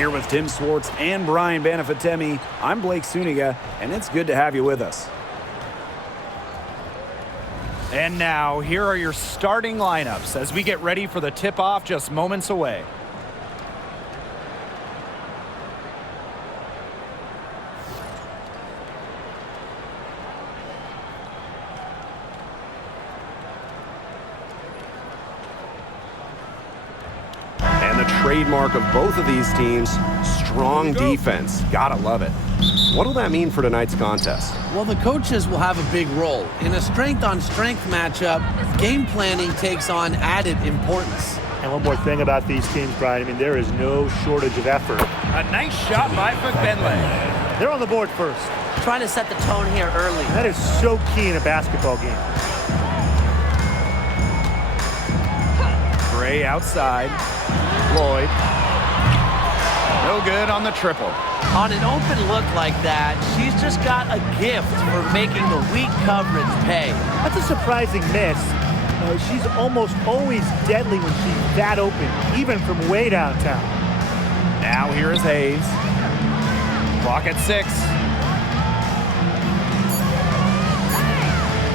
Here with Tim Swartz and Brian Banafitemi, I'm Blake Suniga, and it's good to have you with us. And now, here are your starting lineups as we get ready for the tip-off just moments away. And the trademark of both of these teams, strong defense. Gotta love it. What will that mean for tonight's contest? Well, the coaches will have a big role. In a strength-on-strength matchup, game planning takes on added importance. And one more thing about these teams, Brian. I mean, there is no shortage of effort. A nice shot by Valkeriky. They're on the board first. Trying to set the tone here early. That is so key in a basketball game. Gray outside. Lloyd. No good on the triple. On an open look like that, she's just got a gift for making the weak coverage pay. That's a surprising miss. She's almost always deadly when she's that open, even from way downtown. Now here is Hayes. Clock at 6.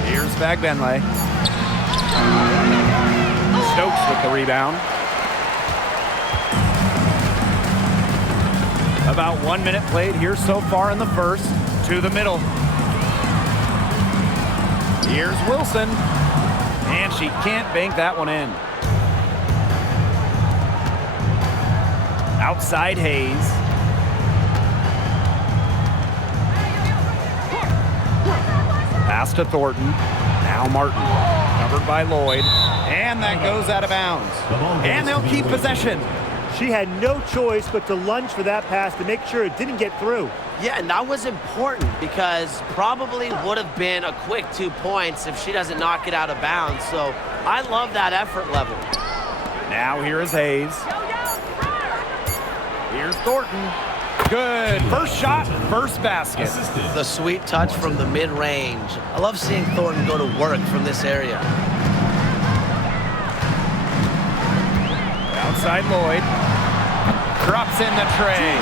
Here's Valkeriky. Stokes with the rebound. About 1 minute played here so far in the first. To the middle. Here's Wilson. And she can't bank that one in. Outside Hayes. Pass to Thornton. Now Martin. Covered by Lloyd. And that goes out of bounds. And they'll keep possession. She had no choice but to lunge for that pass to make sure it didn't get through. Yeah, and that was important because probably would have been a quick 2 points if she doesn't knock it out of bounds. So I love that effort level. Now here is Hayes. Here's Thornton. Good. First shot, first basket. The sweet touch from the mid-range. I love seeing Thornton go to work from this area. Outside Lloyd. Drops in the tray.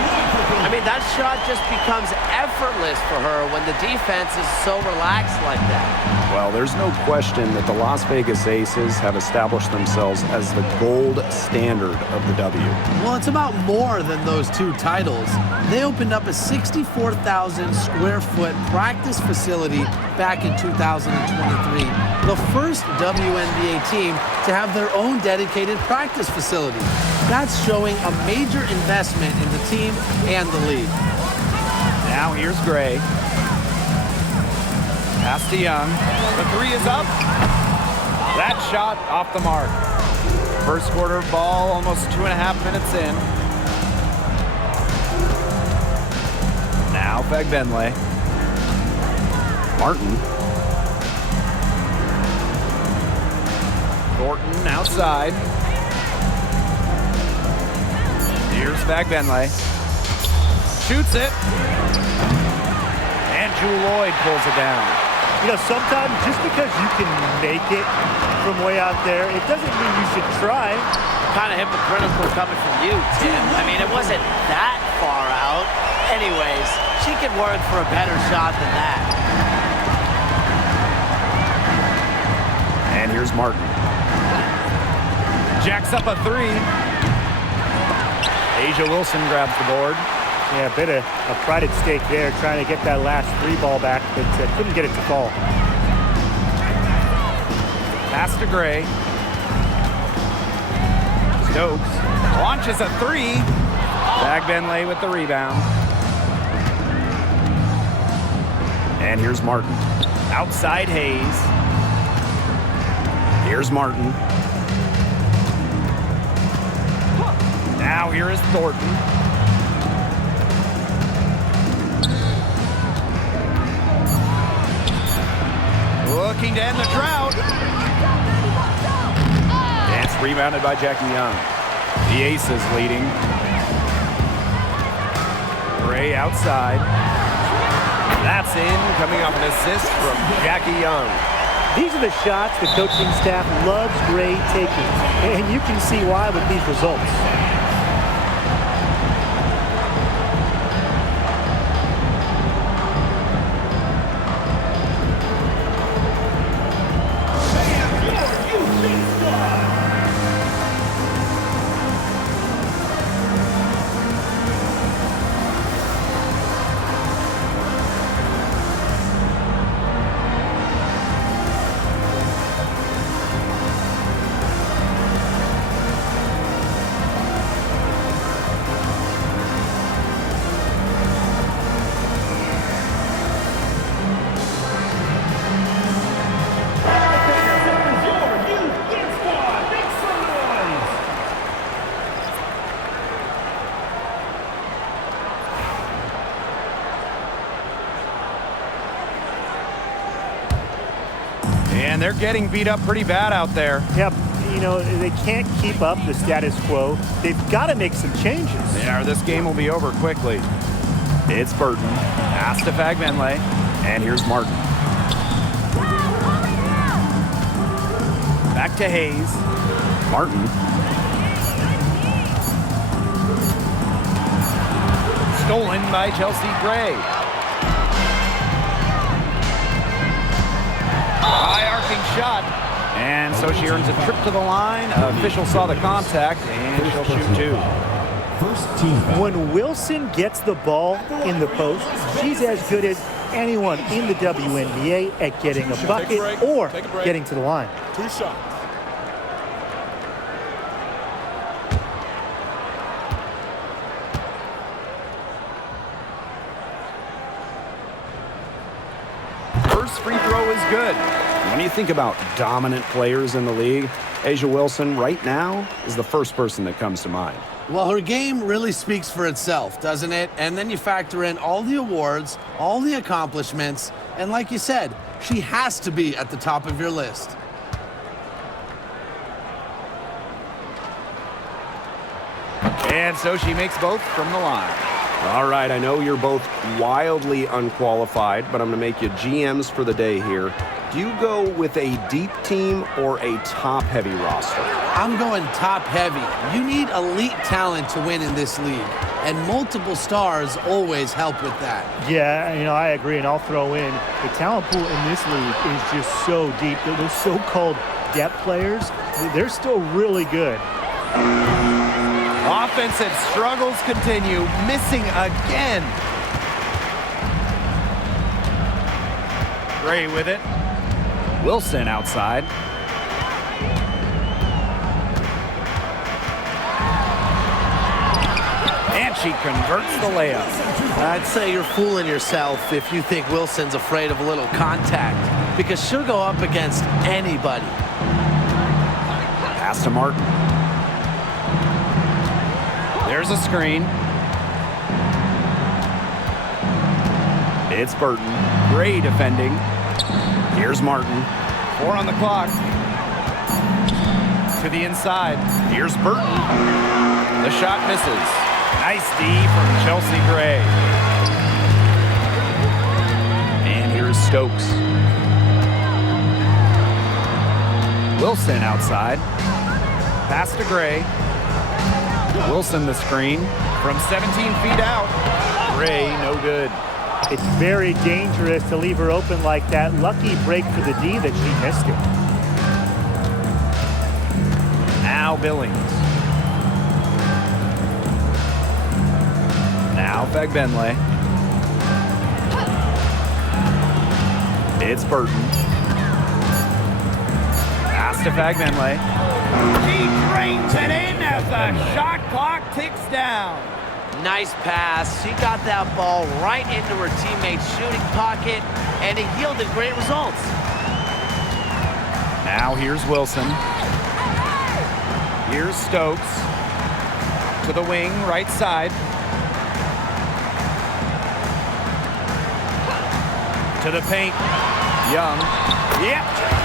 I mean, that shot just becomes effortless for her when the defense is so relaxed like that. Well, there's no question that the Las Vegas Aces have established themselves as the gold standard of the W. Well, it's about more than those 2 titles. They opened up a 64,000 square foot practice facility back in 2023. The first WNBA team to have their own dedicated practice facility. That's showing a major investment in the team and the league. Now here's Gray. Pass to Young. The 3 is up. That shot off the mark. First quarter ball, almost 2.5 minutes in. Now Valkeriky. Martin. Thornton outside. Here's Valkeriky. Shoots it. And Jewel Lloyd pulls it down. You know, sometimes just because you can make it from way out there, it doesn't mean you should try. Kind of hypocritical coming from you, Tim. I mean, it wasn't that far out. Anyways, she could work for a better shot than that. And here's Martin. Jacks up a 3. Asia Wilson grabs the board. Yeah, a bit of a pride at stake there, trying to get that last 3 ball back, but couldn't get it to fall. Pass to Gray. Stokes launches a 3. Valkeriky with the rebound. And here's Martin. Outside Hayes. Here's Martin. Now here is Thornton. Looking to end the drought. And it's rebounded by Jackie Young. The Aces leading. Gray outside. That's in, coming off an assist from Jackie Young. These are the shots the coaching staff loves Gray taking, and you can see why with these results. And they're getting beat up pretty bad out there. Yep. You know, they can't keep up the status quo. They've got to make some changes. Yeah, or this game will be over quickly. It's Burton. Pass to Fagbenle. And here's Martin. Back to Hayes. Martin. Stolen by Chelsea Gray. High arcing shot. And so she earns a trip to the line. Official saw the contact, and she'll shoot two. When Wilson gets the ball in the post, she's as good as anyone in the WNBA at getting a bucket or getting to the line. 2 shots. First free throw is good. When you think about dominant players in the league, A'ja Wilson right now is the first person that comes to mind. Well, her game really speaks for itself, doesn't it? And then you factor in all the awards, all the accomplishments, and like you said, she has to be at the top of your list. And so she makes both from the line. All right, I know you're both wildly unqualified, but I'm going to make you GMs for the day here. Do you go with a deep team or a top-heavy roster? I'm going top-heavy. You need elite talent to win in this league, and multiple stars always help with that. Yeah, you know, I agree, and I'll throw in the talent pool in this league is just so deep. Those so-called depth players, they're still really good. Offensive struggles continue, missing again. Gray with it. Wilson outside. And she converts the layup. I'd say you're fooling yourself if you think Wilson's afraid of a little contact, because she'll go up against anybody. Pass to Martin. There's a screen. It's Burton. Gray defending. Here's Martin. 4 on the clock. To the inside. Here's Burton. The shot misses. Nice D from Chelsea Gray. And here's Stokes. Wilson outside. Pass to Gray. Wilson the screen from 17 feet out. Gray, no good. It's very dangerous to leave her open like that. Lucky break for the D that she missed it. Now Billings. Now Fagbenle. It's Burton. Pass to Fagbenle. She drains it in as the shot clock ticks down. Nice pass. She got that ball right into her teammate's shooting pocket, and it yielded great results. Now here's Wilson. Here's Stokes. To the wing, right side. To the paint. Young. Yep,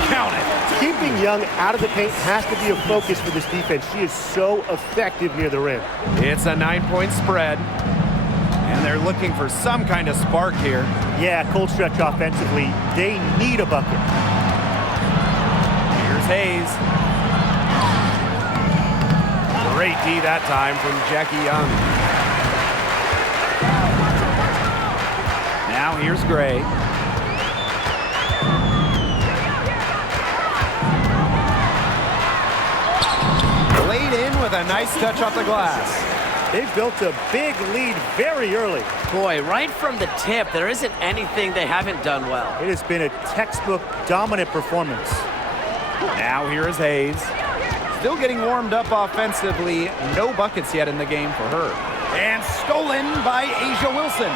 count it. Keeping Young out of the paint has to be a focus for this defense. She is so effective near the rim. It's a 9-point spread. And they're looking for some kind of spark here. Yeah, cold stretch offensively. They need a bucket. Here's Hayes. Great D that time from Jackie Young. Now here's Gray. Laid in with a nice touch off the glass. They've built a big lead very early. Boy, right from the tip, there isn't anything they haven't done well. It has been a textbook dominant performance. Now here is Hayes. Still getting warmed up offensively. No buckets yet in the game for her. And stolen by A'ja Wilson.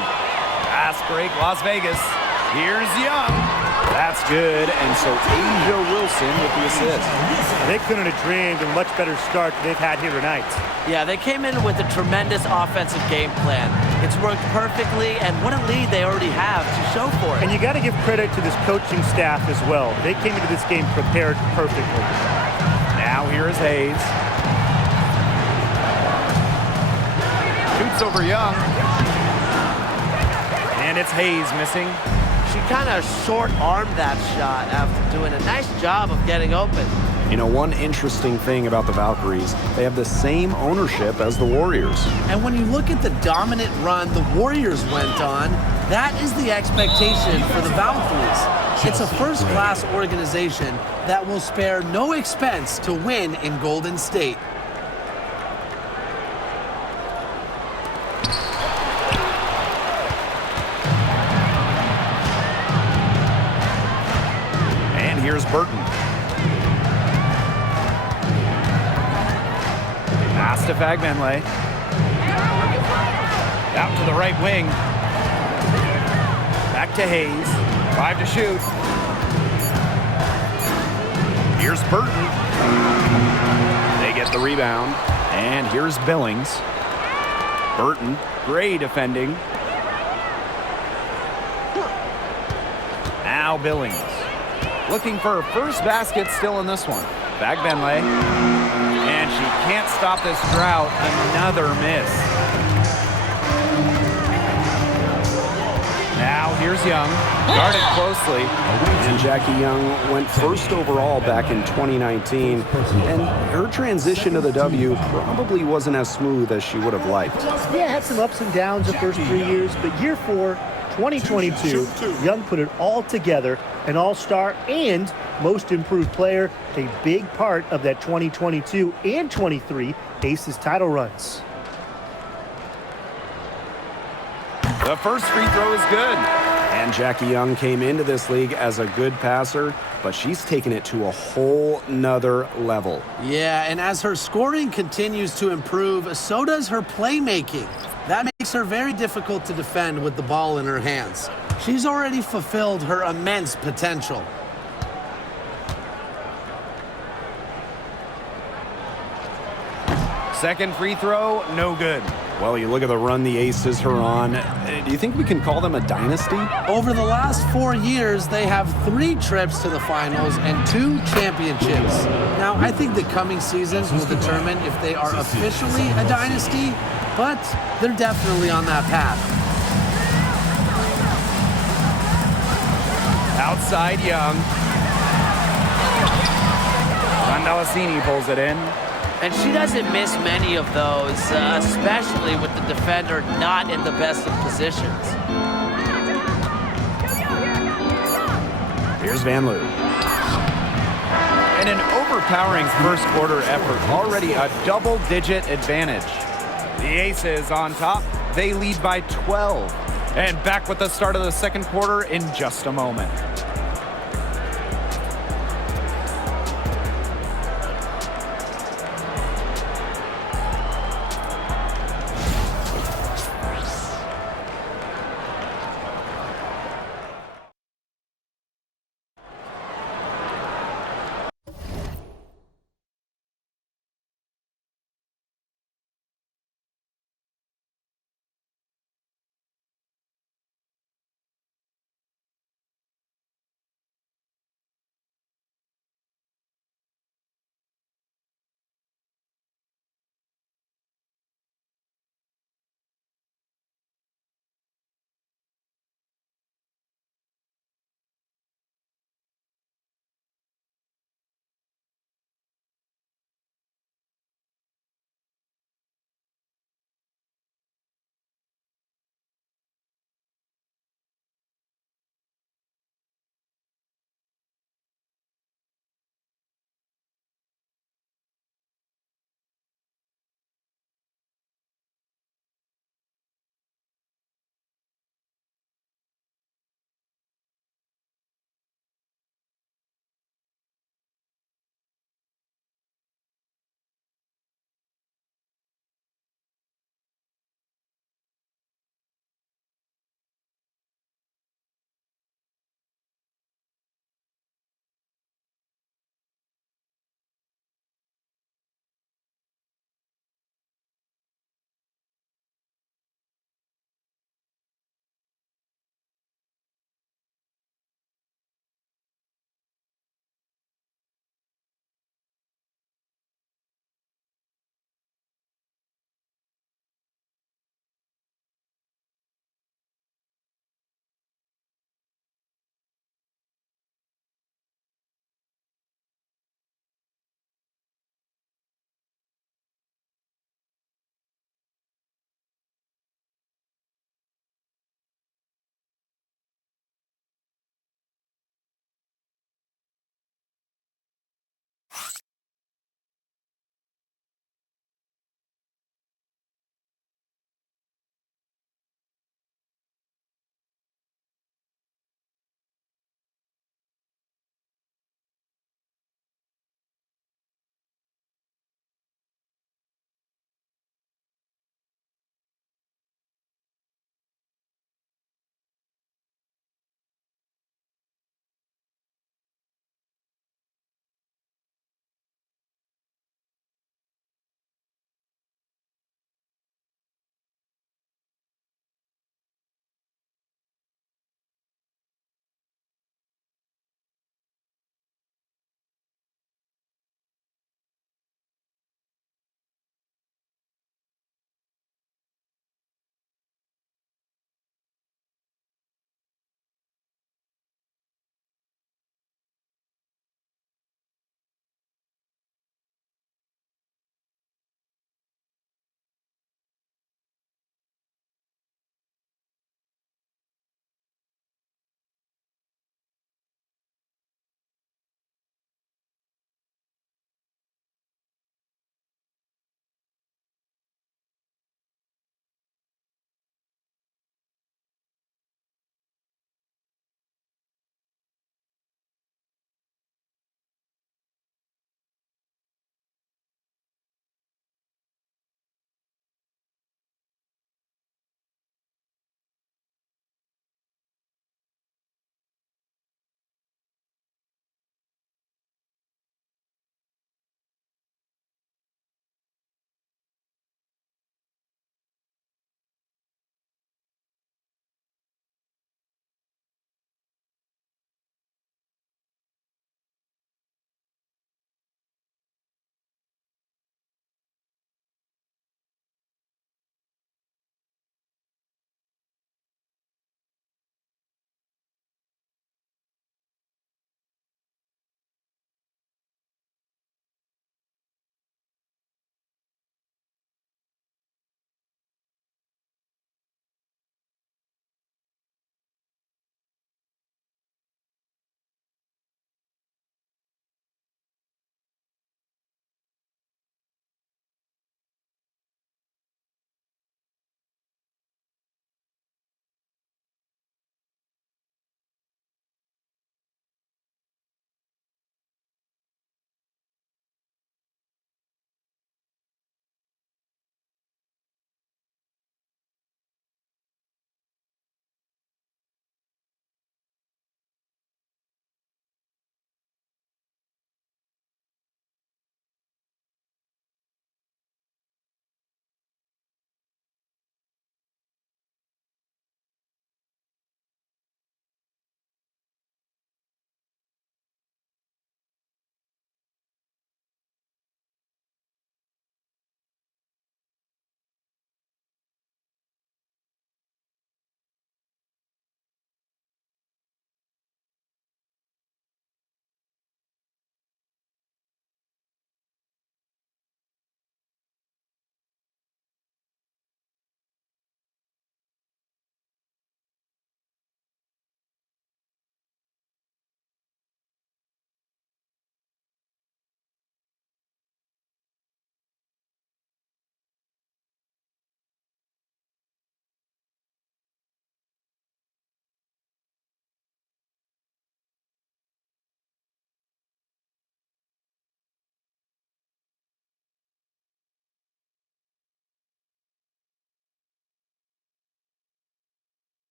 Pass break, Las Vegas. Here's Young. That's good. And so A'ja Wilson with the assist. They couldn't have dreamed a much better start than they've had here tonight. Yeah, they came in with a tremendous offensive game plan. It's worked perfectly, and what a lead they already have to show for it. And you got to give credit to this coaching staff as well. They came into this game prepared perfectly. Now here is Hayes. Shoots over Young. And it's Hayes missing. She kind of short-armed that shot after doing a nice job of getting open. You know, one interesting thing about the Valkyries, they have the same ownership as the Warriors. And when you look at the dominant run the Warriors went on, that is the expectation for the Valkyries. It's a first-class organization that will spare no expense to win in Golden State. And here's Burton. Pass to Fagbenle. Out to the right wing. Back to Hayes. 5 to shoot. Here's Burton. They get the rebound. And here's Billings. Burton, great defending. Now Billings. Looking for her first basket still in this one. Fagbenle. And she can't stop this drought. Another miss. Now here's Young. Guarded closely. And Jackie Young went first overall back in 2019. And her transition to the W probably wasn't as smooth as she would have liked. Yeah, had some ups and downs the first 3 years, but year 4, 2022, Young put it all together, an all-star and most improved player, a big part of that 2022 and 23 Aces title runs. The first free throw is good. And Jackie Young came into this league as a good passer, but she's taken it to a whole nother level. Yeah, and as her scoring continues to improve, so does her playmaking. That makes her very difficult to defend with the ball in her hands. She's already fulfilled her immense potential. Second free throw, no good. Well, you look at the run the Aces are on. Do you think we can call them a dynasty? Over the last 4 years, they have 3 trips to the finals and 2 championships. Now, I think the coming seasons will determine if they are officially a dynasty, but they're definitely on that path. Outside Young. Gondalasini pulls it in. And she doesn't miss many of those, especially with the defender not in the best of positions. Here's Van Loo. And an overpowering first quarter effort, already a double-digit advantage. The Aces on top, they lead by 12. And back with the start of the second quarter in just a moment.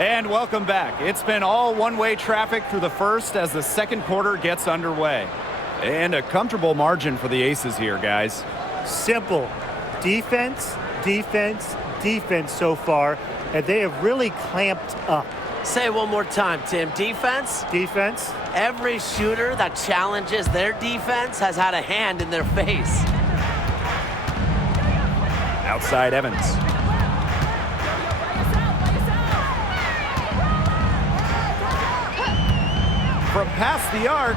And welcome back. It's been all one-way traffic through the first as the second quarter gets underway. And a comfortable margin for the Aces here, guys. Simple. Defense, defense, defense so far, and they have really clamped up. Say it one more time, Tim. Defense? Defense. Every shooter that challenges their defense has had a hand in their face. Outside Evans. From past the arc.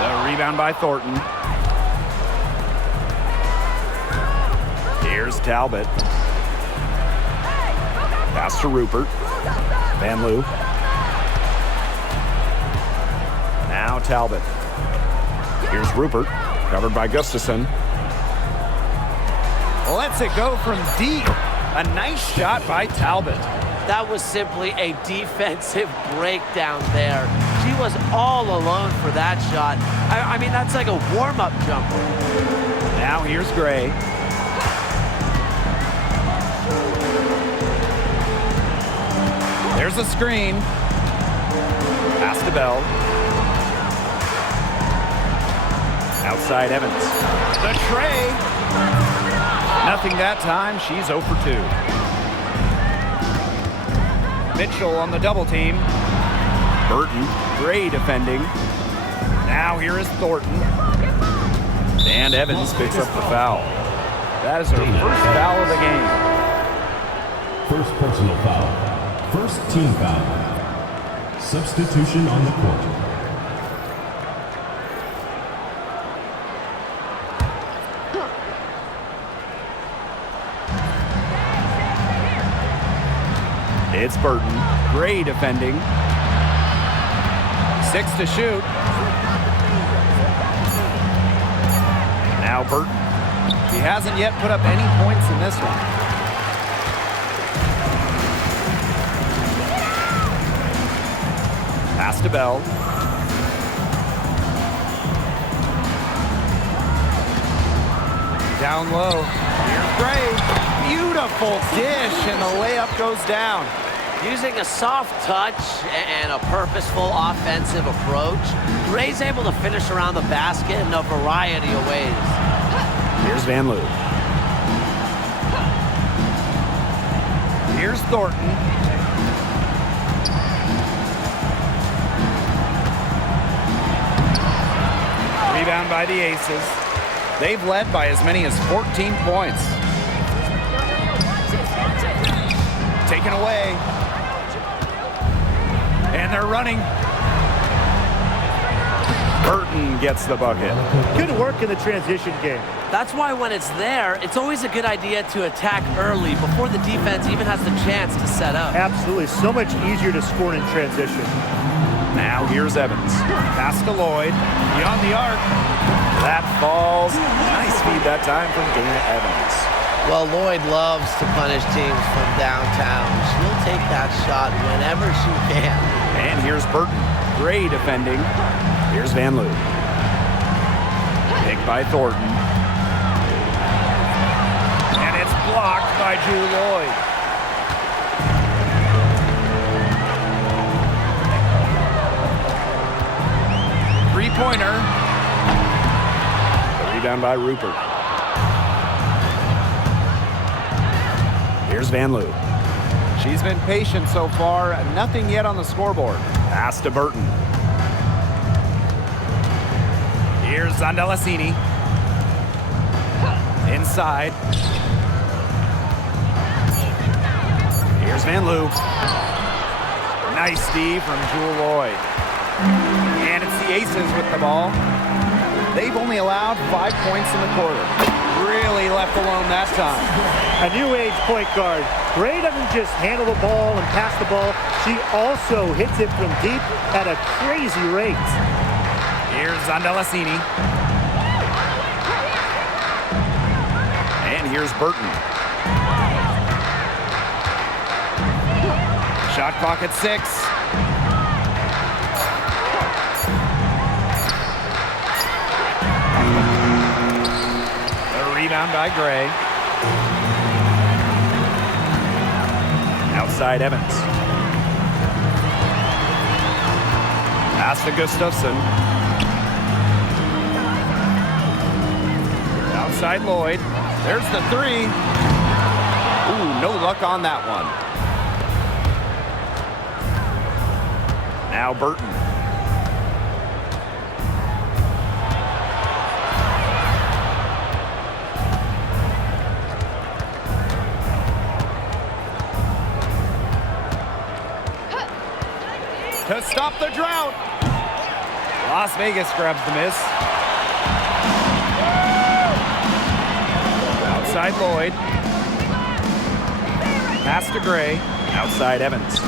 The rebound by Thornton. Here's Talbot. Pass to Rupert. Van Loo. Now Talbot. Here's Rupert. Covered by Gustafson. Lets it go from deep. A nice shot by Talbot. That was simply a defensive breakdown there. She was all alone for that shot. I mean, that's like a warm-up jumper. Now here's Gray. There's a screen. Pass to Bell. Outside Evans. The tray. Nothing that time. She's 0 for 2. Mitchell on the double team. Burton. Gray defending. Now here is Thornton. And Evans picks up the foul. That is her first foul of the game. First personal foul. First team foul. Substitution on the court. It's Burton. Gray defending. 6 to shoot. Now Burton. He hasn't yet put up any points in this one. Pass to Bell. Down low. Here's Gray. Beautiful dish, and the layup goes down. Using a soft touch and a purposeful offensive approach, Gray's able to finish around the basket in a variety of ways. Here's Van Loo. Here's Thornton. Rebound by the Aces. They've led by as many as 14 points. Taken away. And they're running. Burton gets the bucket. Good work in the transition game. That's why when it's there, it's always a good idea to attack early before the defense even has the chance to set up. Absolutely. So much easier to score in transition. Now here's Evans. Pass to Lloyd. Beyond the arc. That falls. Nice feed that time from Dana Evans. Well, Lloyd loves to punish teams from downtown. She'll take that shot whenever she can. And here's Burton. Gray defending. Here's Van Loo. Picked by Thornton. And it's blocked by Drew Lloyd. Three-pointer. The rebound by Rupert. Here's Van Loo. She's been patient so far. Nothing yet on the scoreboard. Pass to Burton. Here's Zandalasini. Inside. Here's Van Loo. Nice D from Jewel Lloyd. And it's the Aces with the ball. They've only allowed 5 points in the quarter. Really left alone that time. A new age point guard. Gray doesn't just handle the ball and pass the ball. She also hits it from deep at a crazy rate. Here's Zandalasini. And here's Burton. Shot clock at 6. Rebound by Gray. Outside Evans. Pass to Gustafson. Outside Lloyd. There's the three. Ooh, no luck on that one. Now Burton. To stop the drought. Las Vegas grabs the miss. Outside Lloyd. Pass to Gray. Outside Evans.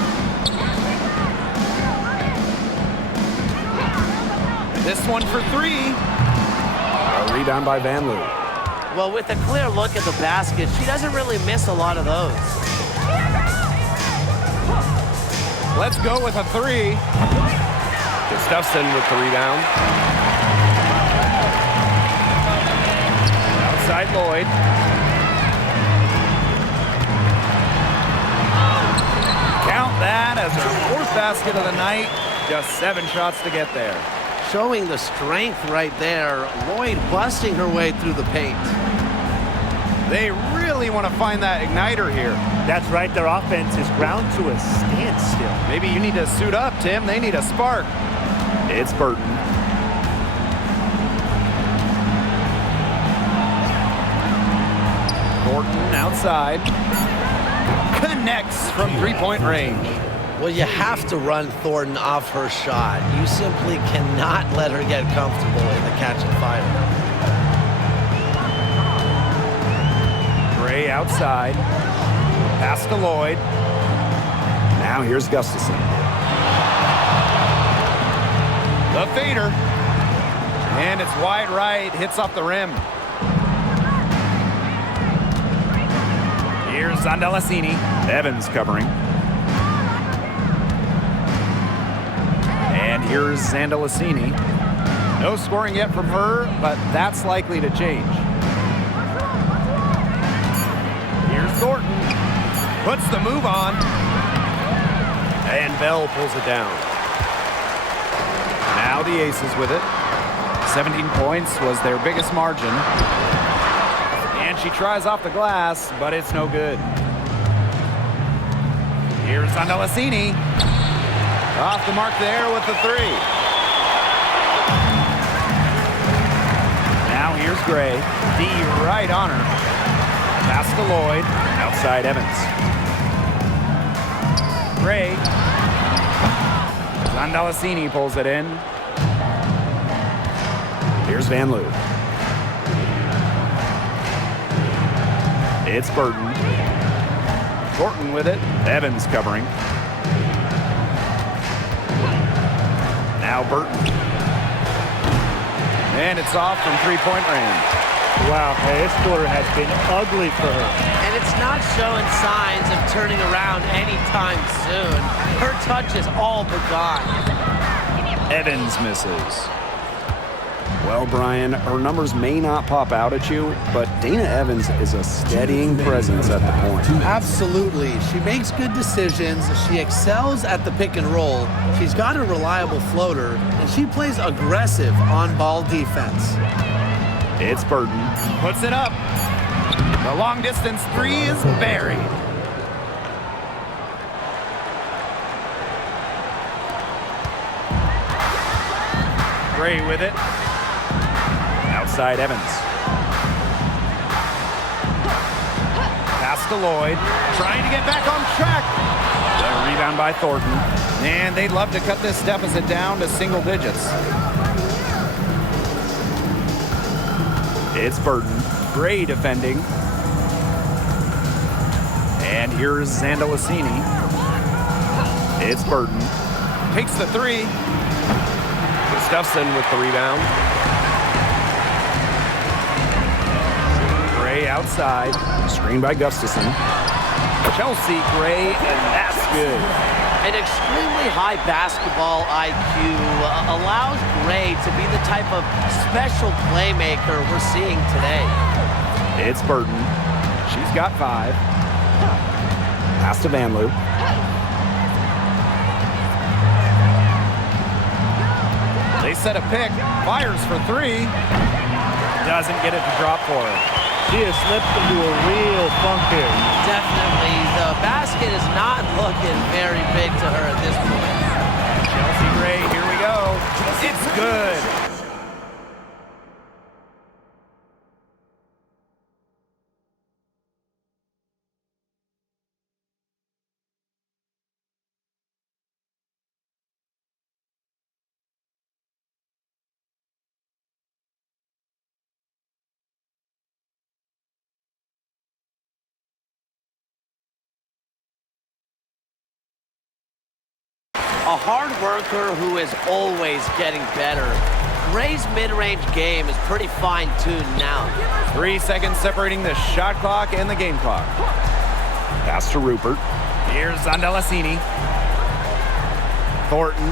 This one for three. A rebound by Van Loo. Well, with a clear look at the basket, she doesn't really miss a lot of those. Let's go with a three. Gustafson with the rebound. Outside Lloyd. Count that as her fourth basket of the night. Just 7 shots to get there. Showing the strength right there. Lloyd busting her way through the paint. They really want to find that igniter here. That's right. Their offense is ground to a standstill. Maybe you need to suit up, Tim. They need a spark. It's Burton. Thornton outside. Connects from three-point range. Well, you have to run Thornton off her shot. You simply cannot let her get comfortable in the catch and fire. Gray outside. Pass to Lloyd. Now here's Gustafson. The fader. And it's wide right. Hits off the rim. Here's Zandalasini. Evans covering. And here's Zandalasini. No scoring yet from her, but that's likely to change. Here's Thornton. Puts the move on. And Bell pulls it down. Now the Aces with it. 17 points was their biggest margin. And she tries off the glass, but it's no good. Here's Zandalasini. Off the mark there with the three. Now here's Gray. D right on her. Pass to Lloyd. Outside Evans. Gray. Zandalasini pulls it in. Here's Van Loo. It's Burton. Thornton with it. Evans covering. Now Burton. And it's off from three-point range. Wow, hey, this quarter has been ugly for her. And it's not showing signs of turning around anytime soon. Her touch is all but gone. Evans misses. Well, Brian, her numbers may not pop out at you, but Dana Evans is a steadying presence at the point. Absolutely. She makes good decisions. She excels at the pick and roll. She's got a reliable floater, and she plays aggressive on-ball defense. It's Burton. Puts it up. The long-distance three is buried. Gray with it. Outside Evans. Pass to Lloyd. Trying to get back on track. The rebound by Thornton. And they'd love to cut this deficit down to single digits. It's Burton. Gray defending. And here's Zandalasini. It's Burton. Takes the three. Gustafson with the rebound. Gray outside. Screen by Gustafson. Chelsea Gray, and that's good. An extremely high basketball IQ allows Gray to be the type of special playmaker we're seeing today. It's Burton. She's got 5. Pass to Van Loo. They set a pick, fires for three. Doesn't get it to drop for her. She has slipped into a real funk here. Definitely. The basket is not looking very big to her at this point. Chelsea Gray, here we go. It's good. A hard worker who is always getting better. Gray's mid-range game is pretty fine-tuned now. 3 seconds separating the shot clock and the game clock. Pass to Rupert. Here's Zondelasini. Thornton.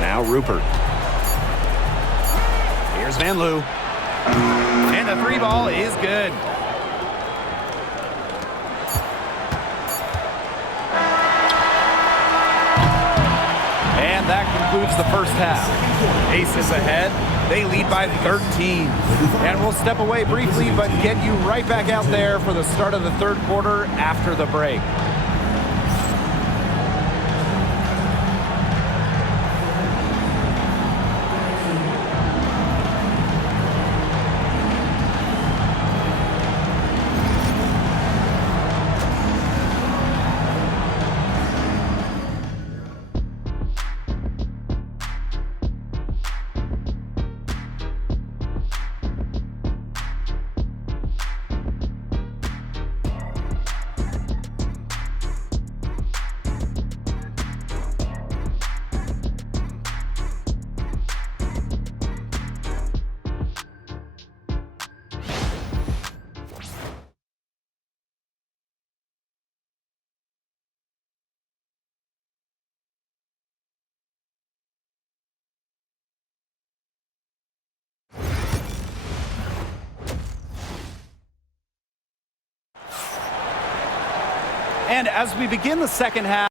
Now Rupert. Here's Van Loo. And the three ball is good. And that concludes the first half. Aces ahead. They lead by 13. And we'll step away briefly, but get you right back out there for the start of the third quarter after the break. And as we begin the second half,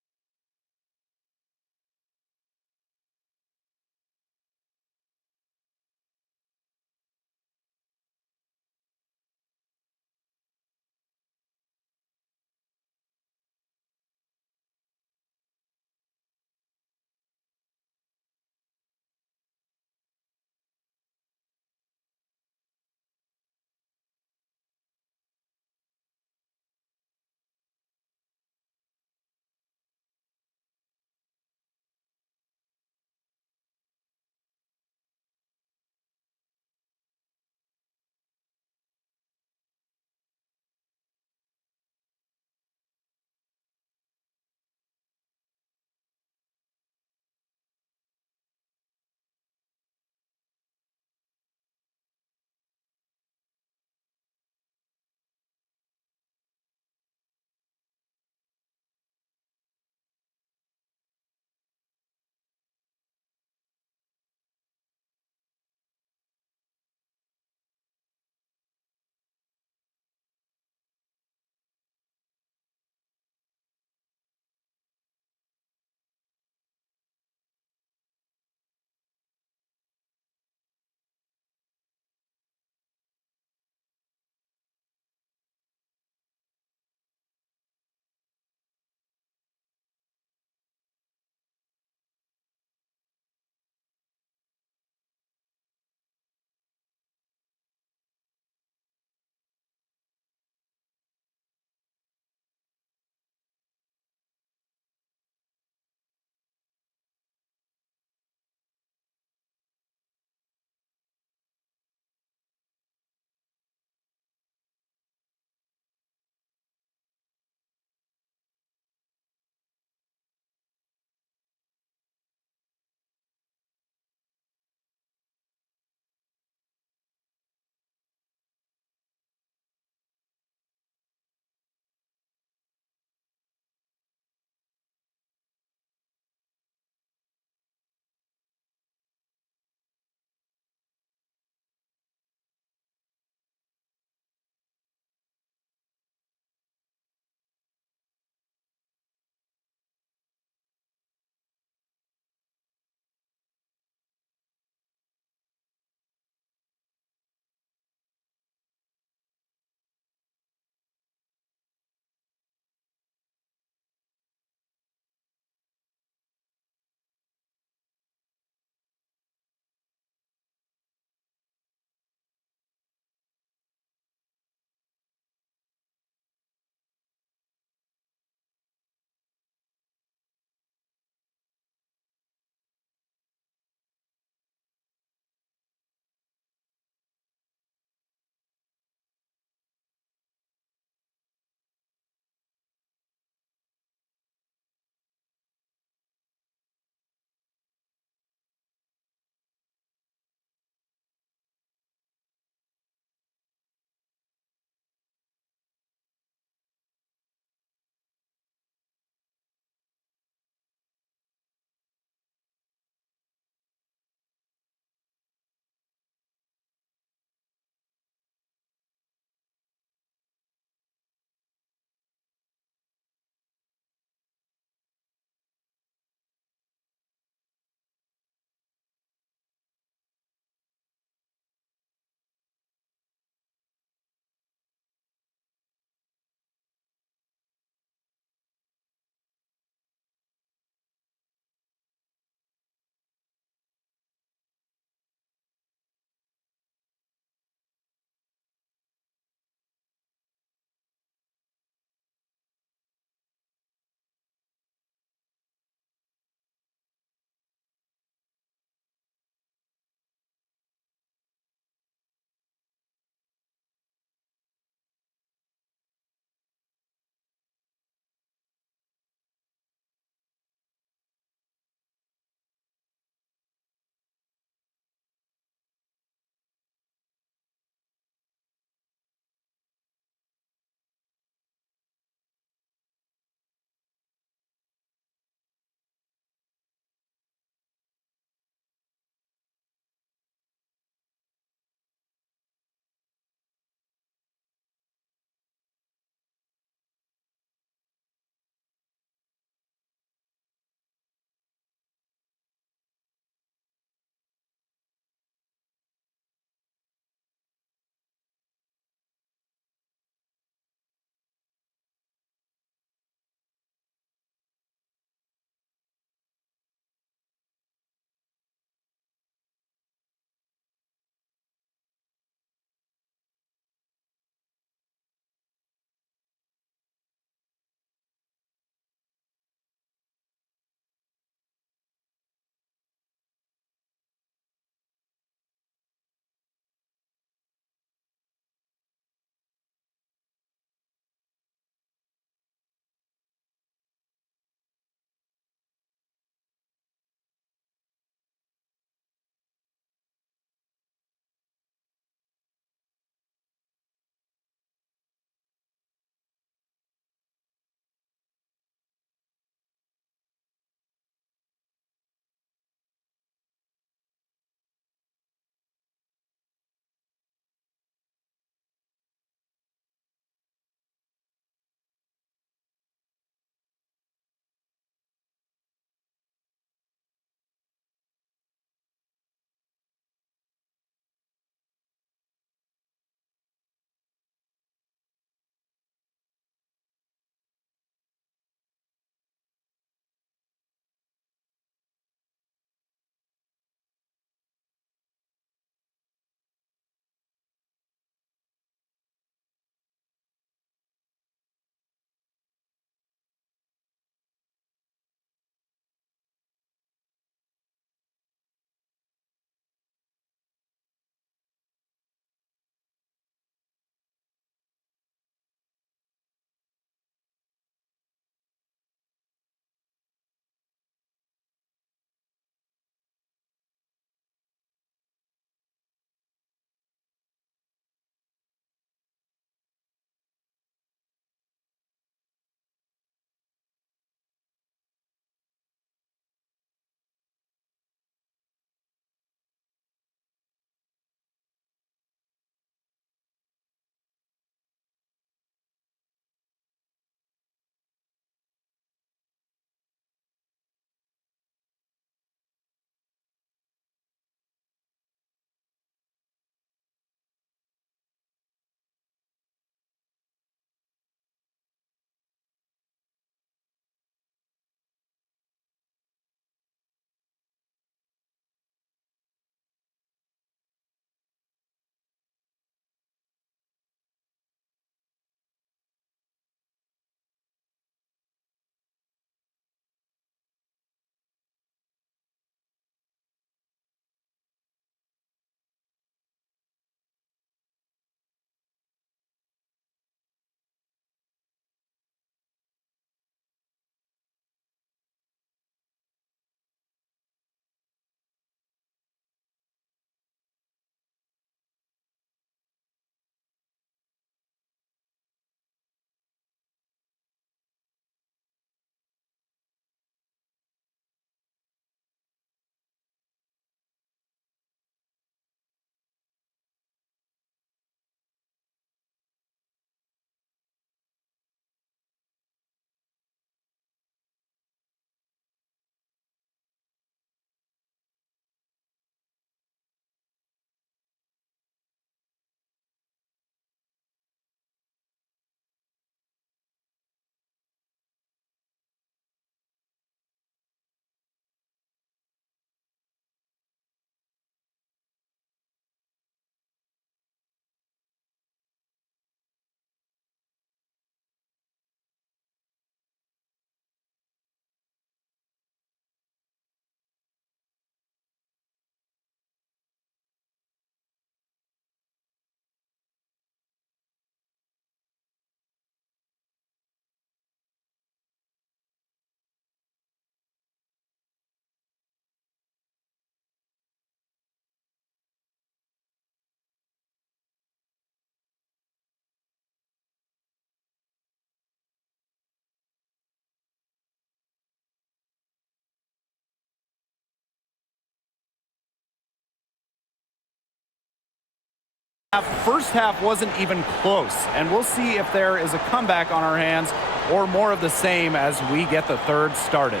First half wasn't even close, and we'll see if there is a comeback on our hands or more of the same as we get the third started.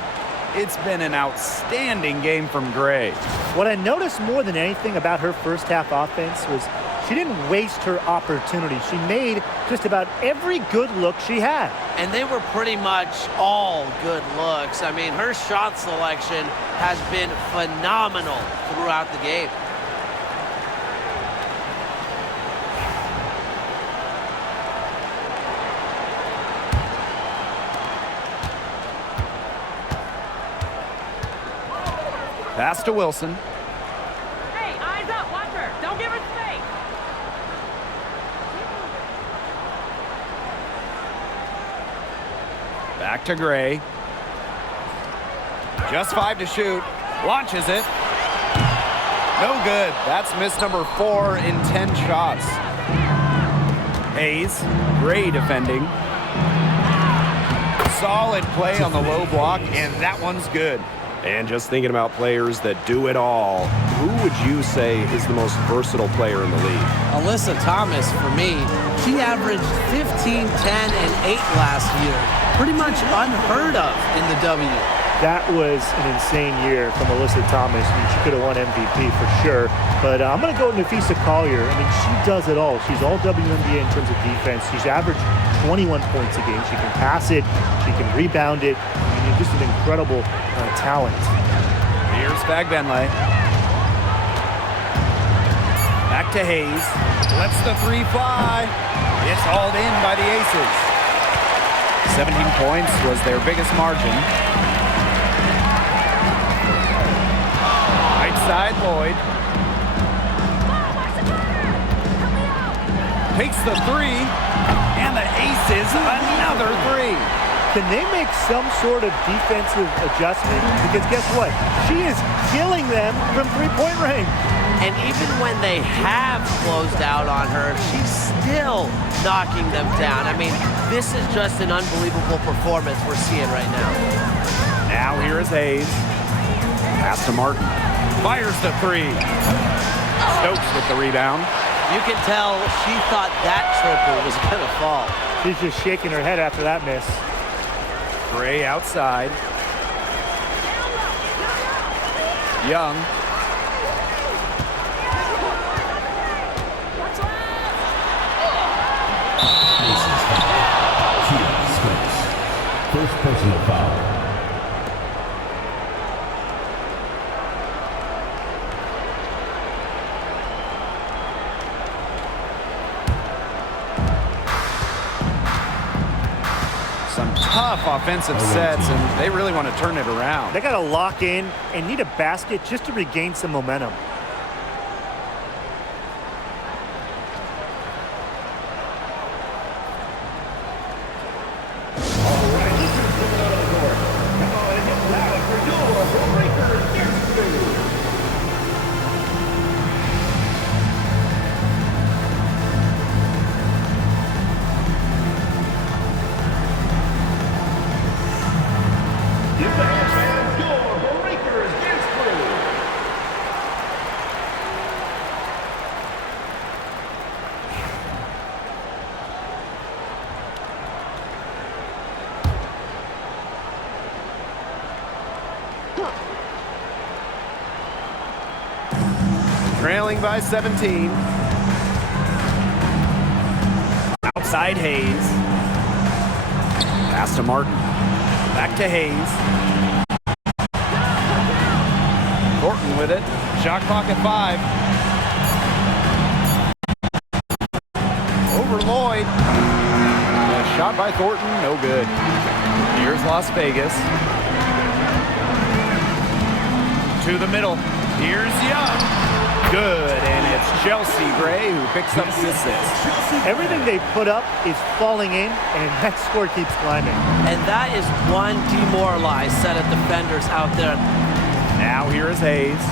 It's been an outstanding game from Gray. What I noticed more than anything about her first half offense was she didn't waste her opportunity. She made just about every good look she had. And they were pretty much all good looks. I mean, her shot selection has been phenomenal throughout the game. Pass to Wilson. Hey, eyes up, watch her. Don't give her space. Back to Gray. Just 5 to shoot. Launches it. No good. That's miss number 4 in 10 shots. Hayes. Gray defending. Solid play on the low block, and that one's good. And just thinking about players that do it all, who would you say is the most versatile player in the league? Alyssa Thomas, for me, she averaged 15, 10, and 8 last year. Pretty much unheard of in the W. That was an insane year from Alyssa Thomas. I mean, she could have won MVP for sure. But I'm going to go with Nafisa Collier. I mean, she does it all. She's all WNBA in terms of defense. She's averaged 21 points a game. She can pass it. She can rebound it. I mean, just an incredible talent. Here's Fagbenle. Back to Hayes. Lets the 3 fly. It's hauled in by the Aces. 17 points was their biggest margin. Right side, Lloyd. Takes the 3, and the Aces another 3. Can they make some sort of defensive adjustment? Because guess what? She is killing them from three-point range. And even when they have closed out on her, she's still knocking them down. I mean, this is just an unbelievable performance we're seeing right now. Now here is Hayes. Pass to Martin. Fires the 3. Stokes with the rebound. You can tell she thought that triple was going to fall. She's just shaking her head after that miss. Gray outside. Young. First personal foul. Some tough offensive sets, and they really want to turn it around. They got to lock in and need a basket just to regain some momentum. Trailing by 17. Outside Hayes. Pass to Martin. Back to Hayes. Thornton with it. Shot clock at 5. Over Lloyd. A shot by Thornton, no good. Here's Las Vegas. To the middle. Here's Young. Good, and it's Chelsea Gray who picks up the assist. Everything they put up is falling in, and that score keeps climbing. And that is one demoralized set of defenders out there. Now here is Hayes.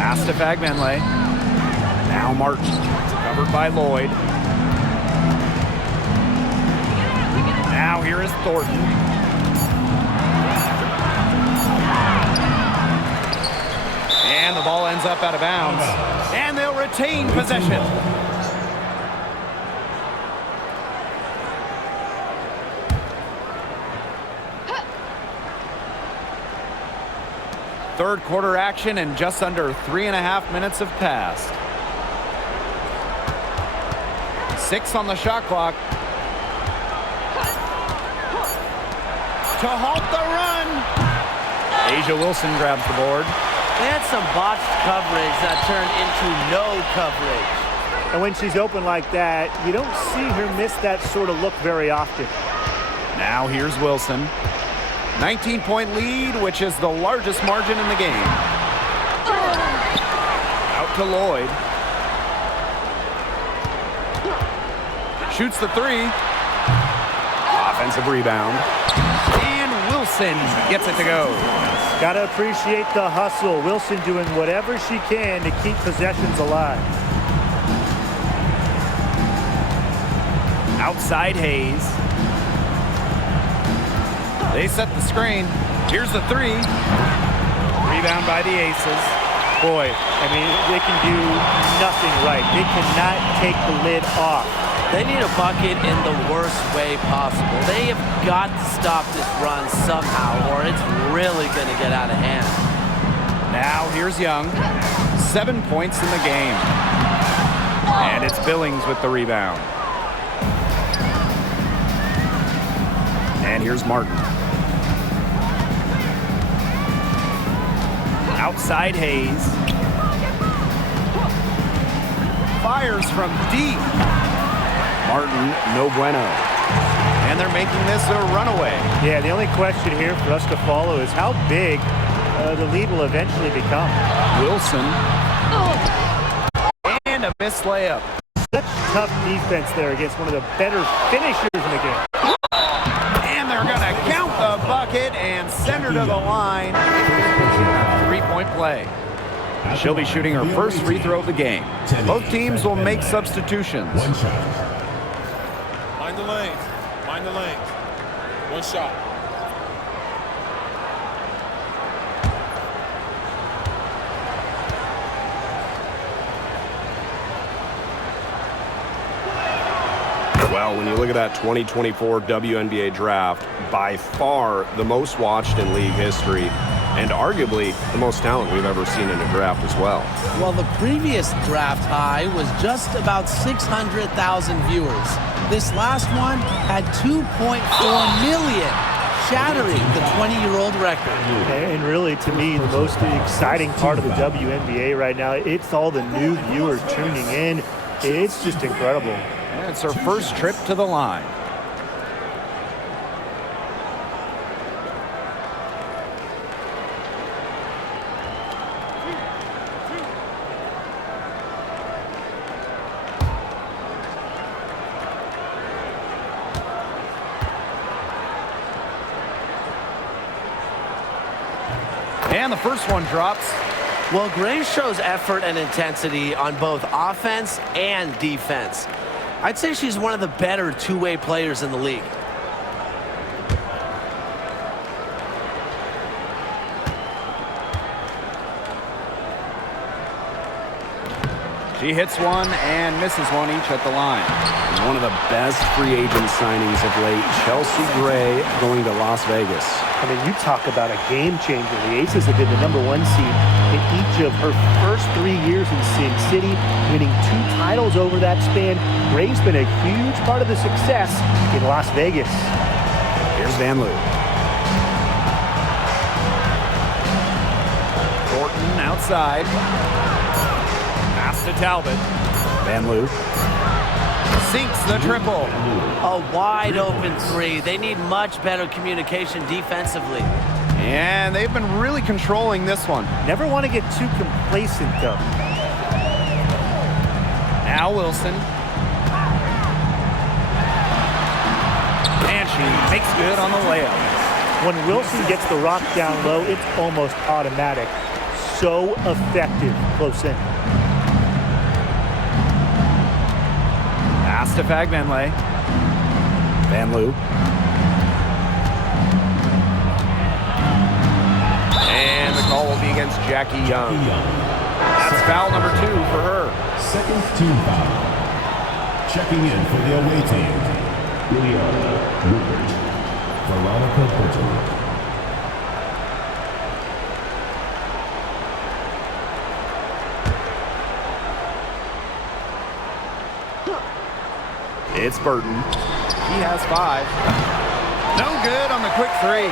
Pass to Fagbenle. Now Martin, covered by Lloyd. Now here is Thornton. And the ball ends up out of bounds. And they'll retain possession. Third quarter action, and just under 3.5 minutes have passed. 6 on the shot clock. To halt the run. A'ja Wilson grabs the board. They had some botched coverage that turned into no coverage. And when she's open like that, you don't see her miss that sort of look very often. Now here's Wilson. 19-point lead, which is the largest margin in the game. Out to Lloyd. Shoots the three. Offensive rebound. And Wilson gets it to go. Gotta appreciate the hustle. Wilson doing whatever she can to keep possessions alive. Outside Hayes. They set the screen. Here's the three. Rebound by the Aces. Boy, I mean, they can do nothing right. They cannot take the lid off. They need a bucket in the worst way possible. They have got to stop this run somehow, or it's really going to get out of hand. Now here's Young. 7 points in the game. And it's Billings with the rebound. And here's Martin. Outside Hayes. Fires from deep. Martin, no bueno. And they're making this a runaway. Yeah, the only question here for us to follow is how big the lead will eventually become. Wilson. And a missed layup. Such tough defense there against one of the better finishers in the game. And they're going to count the bucket and send her to the line. 3-point play. She'll be shooting her first free throw of the game. Both teams will make substitutions. One shot. Mind the lanes. Mind the lanes. One shot. Well, when you look at that 2024 WNBA draft, by far the most watched in league history, and arguably the most talent we've ever seen in a draft as well. Well, the previous draft high was just about 600,000 viewers. This last one had 2.4 million, shattering the 20-year-old record. And really, to me, the most exciting part of the WNBA right now, it's all the new viewers tuning in. It's just incredible. And it's her first trip to the line. And the first one drops. Well, Grace shows effort and intensity on both offense and defense. I'd say she's one of the better two-way players in the league. She hits one and misses one each at the line. One of the best free agent signings of late, Chelsea Gray going to Las Vegas. I mean, you talk about a game changer. The Aces have been the #1 seed in each of her first 3 years in Sin City, winning 2 titles over that span. Gray's been a huge part of the success in Las Vegas. Here's Van Loo. Thornton outside. Pass to Talbot. Van Loo. Sinks the triple. A wide open three. They need much better communication defensively. And they've been really controlling this one. Never want to get too complacent, though. Now Wilson. And she makes good on the layup. When Wilson gets the rock down low, it's almost automatic. So effective close in. Pass to Fagbenle. Van Loo. And the call will be against Jackie Young. That's Second foul number 2 personal for her. Second team foul. Checking in for the away team, Juliana Rupert, Veronica Burton. It's Burton. He has 5. No good on the quick 3.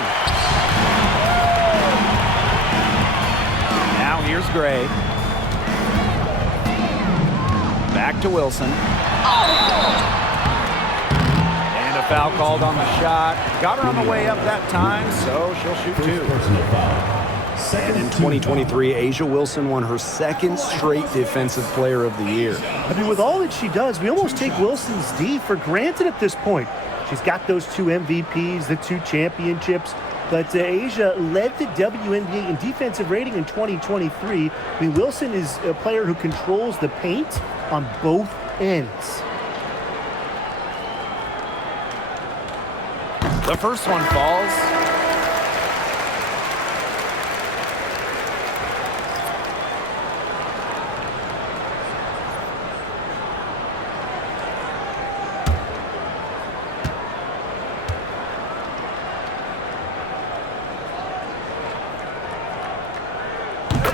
Now here's Gray. Back to Wilson. And a foul called on the shot. Got her on the way up that time, so she'll shoot 2. First personal foul. And in 2023, A'ja Wilson won her 2nd straight Defensive Player of the Year. I mean, with all that she does, we almost take Wilson's D for granted at this point. She's got those 2 MVPs, the 2 championships, but A'ja led the WNBA in defensive rating in 2023. I mean, Wilson is a player who controls the paint on both ends. The first one falls.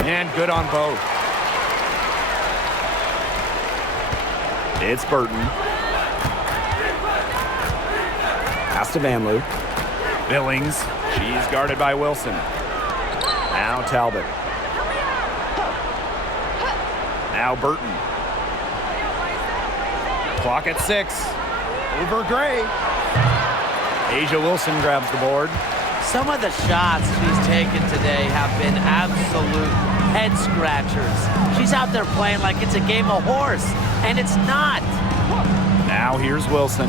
And good on both. It's Burton. Pass to Vanloo. Billings. She's guarded by Wilson. Now Talbot. Now Burton. Clock at 6. Over Gray. A'ja Wilson grabs the board. Some of the shots she's taken today have been absolute head scratchers. She's out there playing like it's a game of horse, and it's not. Now here's Wilson.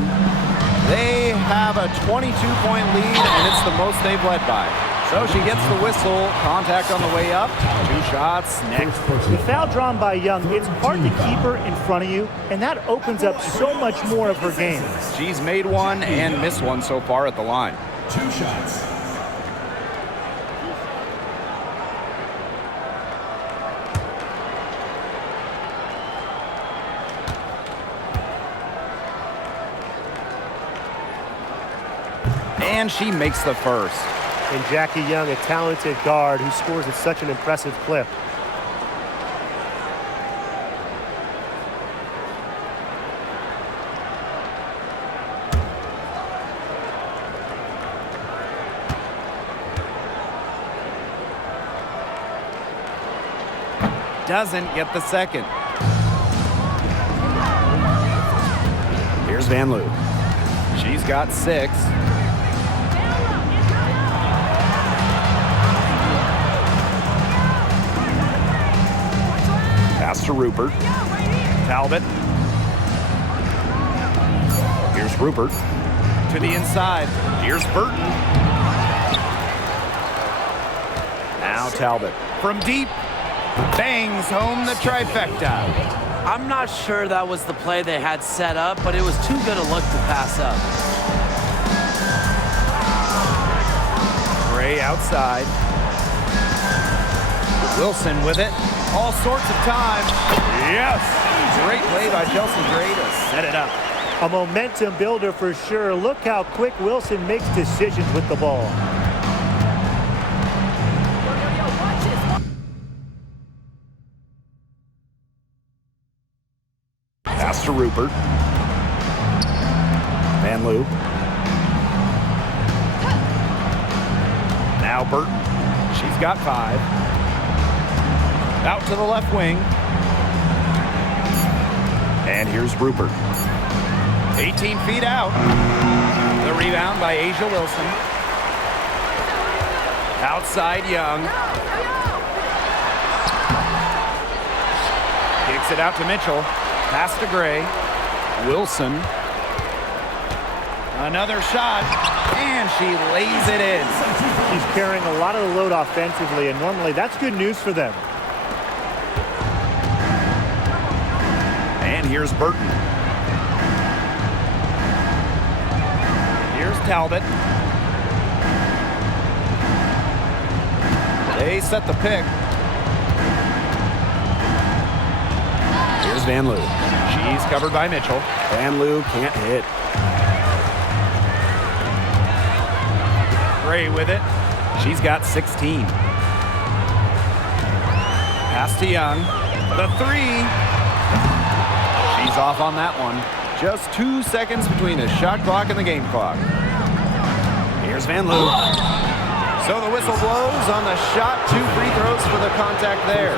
They have a 22-point lead, and it's the most they've led by. So she gets the whistle. Contact on the way up. 2 shots next. The foul drawn by Young, it's hard to keep her in front of you, and that opens up so much more of her game. She's made 1 and missed 1 so far at the line. 2 shots. And she makes the first. And Jackie Young, a talented guard who scores at such an impressive clip. Doesn't get the second. Here's Vanloo. She's got 6. Pass to Rupert. Talbot Here's Rupert. to the inside. Here's Burton. Now Talbot. From deep. Bangs home the trifecta. I'm not sure that was the play they had set up, but it was too good a look to pass up. Gray outside. Wilson with it. All sorts of time. Yes! Great play by Chelsea Gray to set it up. A momentum builder for sure. Look how quick Wilson makes decisions with the ball. Pass to Rupert. Vanloo. Now Burton. She's got 5. Out to the left wing. And here's Rupert. 18 feet out. The rebound by A'ja Wilson. Outside Young. Kicks it out to Mitchell. Pass to Gray. Wilson. Another shot. And she lays it in. He's carrying a lot of the load offensively, and normally that's good news for them. And here's Burton. Here's Talbot. They set the pick. Here's Van Loo. She's covered by Mitchell. Van Loo can't hit. Gray with it. She's got 16. Pass to Young. The three. She's off on that one. Just 2 seconds between the shot clock and the game clock. Here's Van Loo. So the whistle blows on the shot. 2 free throws for the contact there.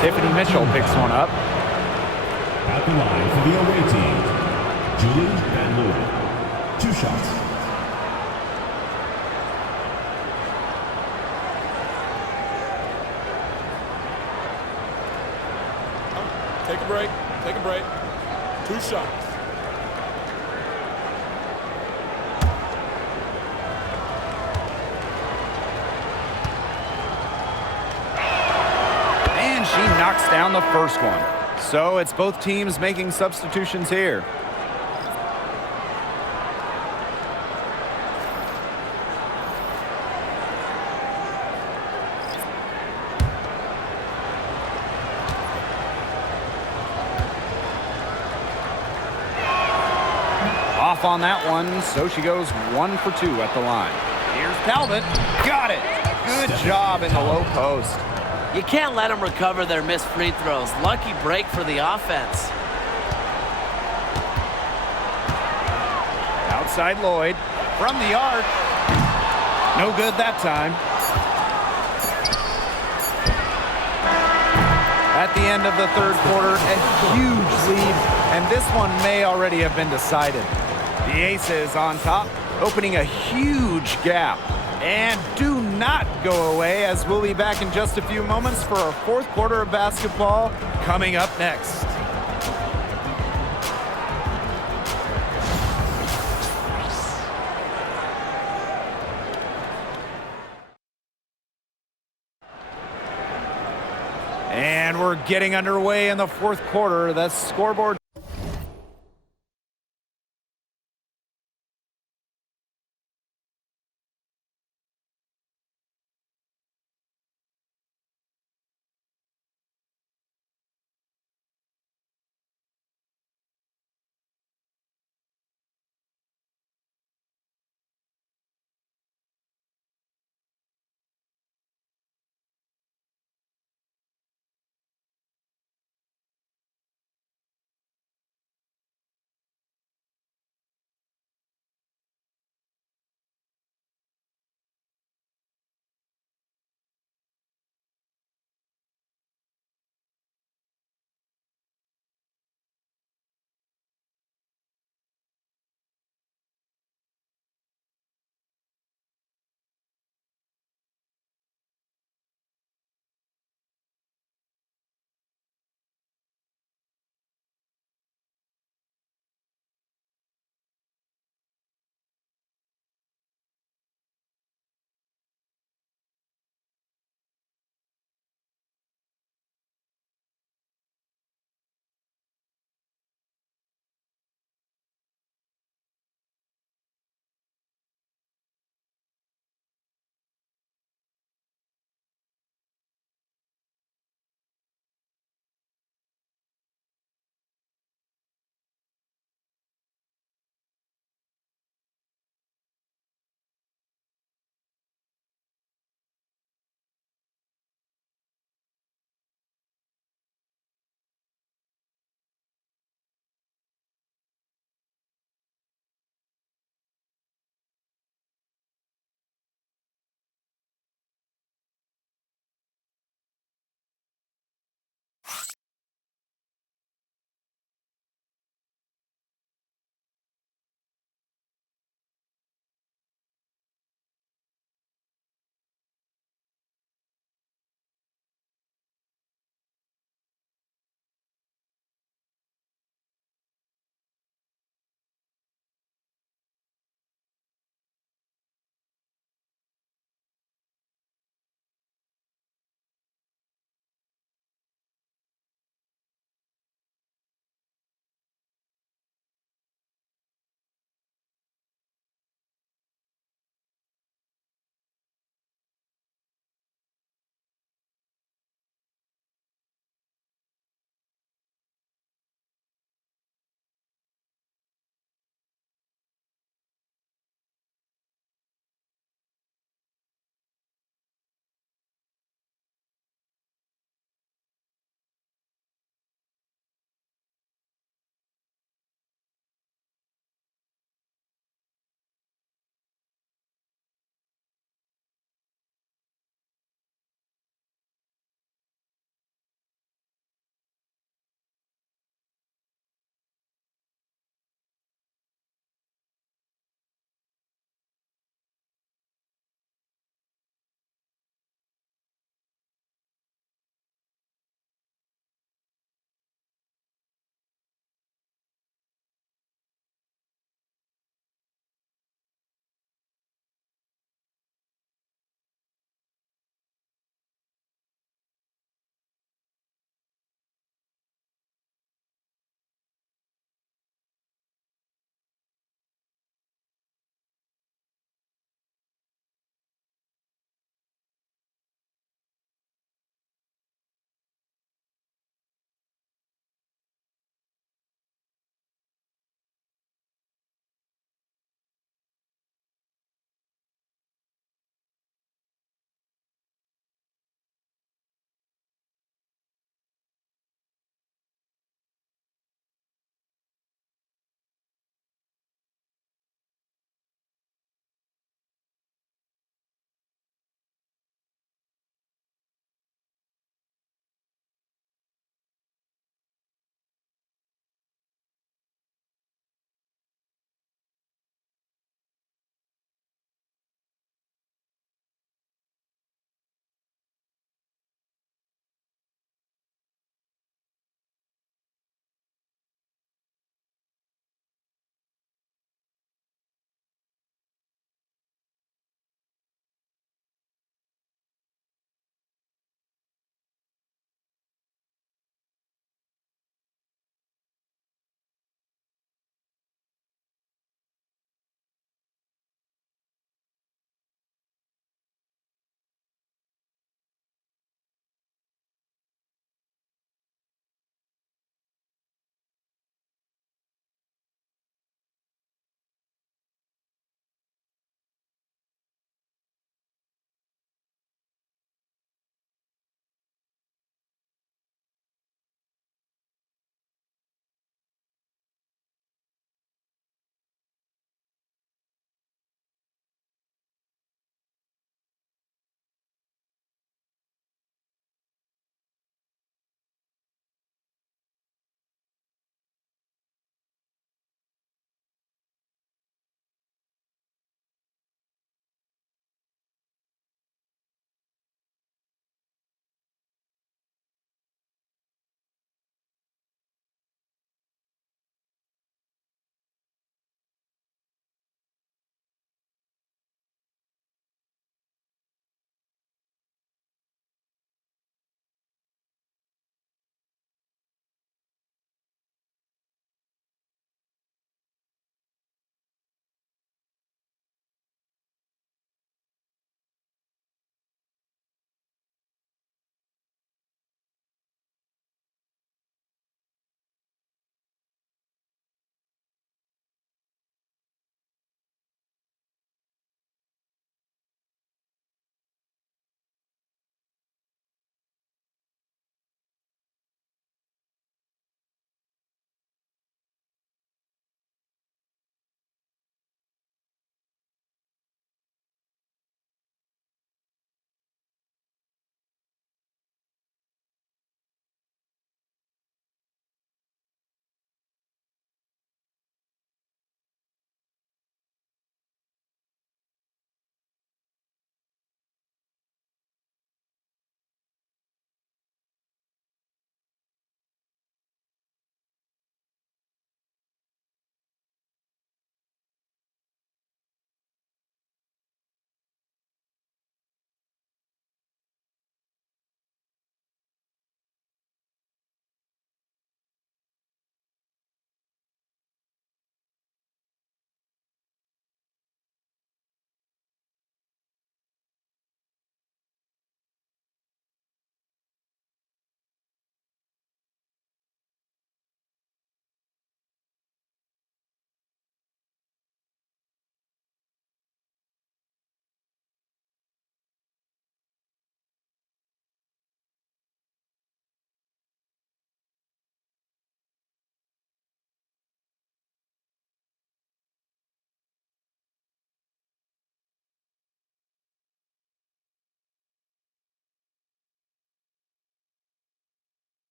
Tiffany Mitchell picks one up. At the line for the away team, Julie Van Loo. 2 shots. Take a break. Take a break. 2 shots. And she knocks down the first one. So it's both teams making substitutions here. Off on that one, so she goes 1 for 2 at the line. Here's Talbot. Got it. Good job in the low post. You can't let them recover their missed free throws. Lucky break for the offense. Outside Lloyd. From the arc. No good that time. At the end of the third quarter, a huge lead, and this one may already have been decided. The Aces on top, opening a huge gap. And do not go away, as we'll be back in just a few moments for our fourth quarter of basketball coming up next. And we're getting underway in the fourth quarter. That's scoreboard.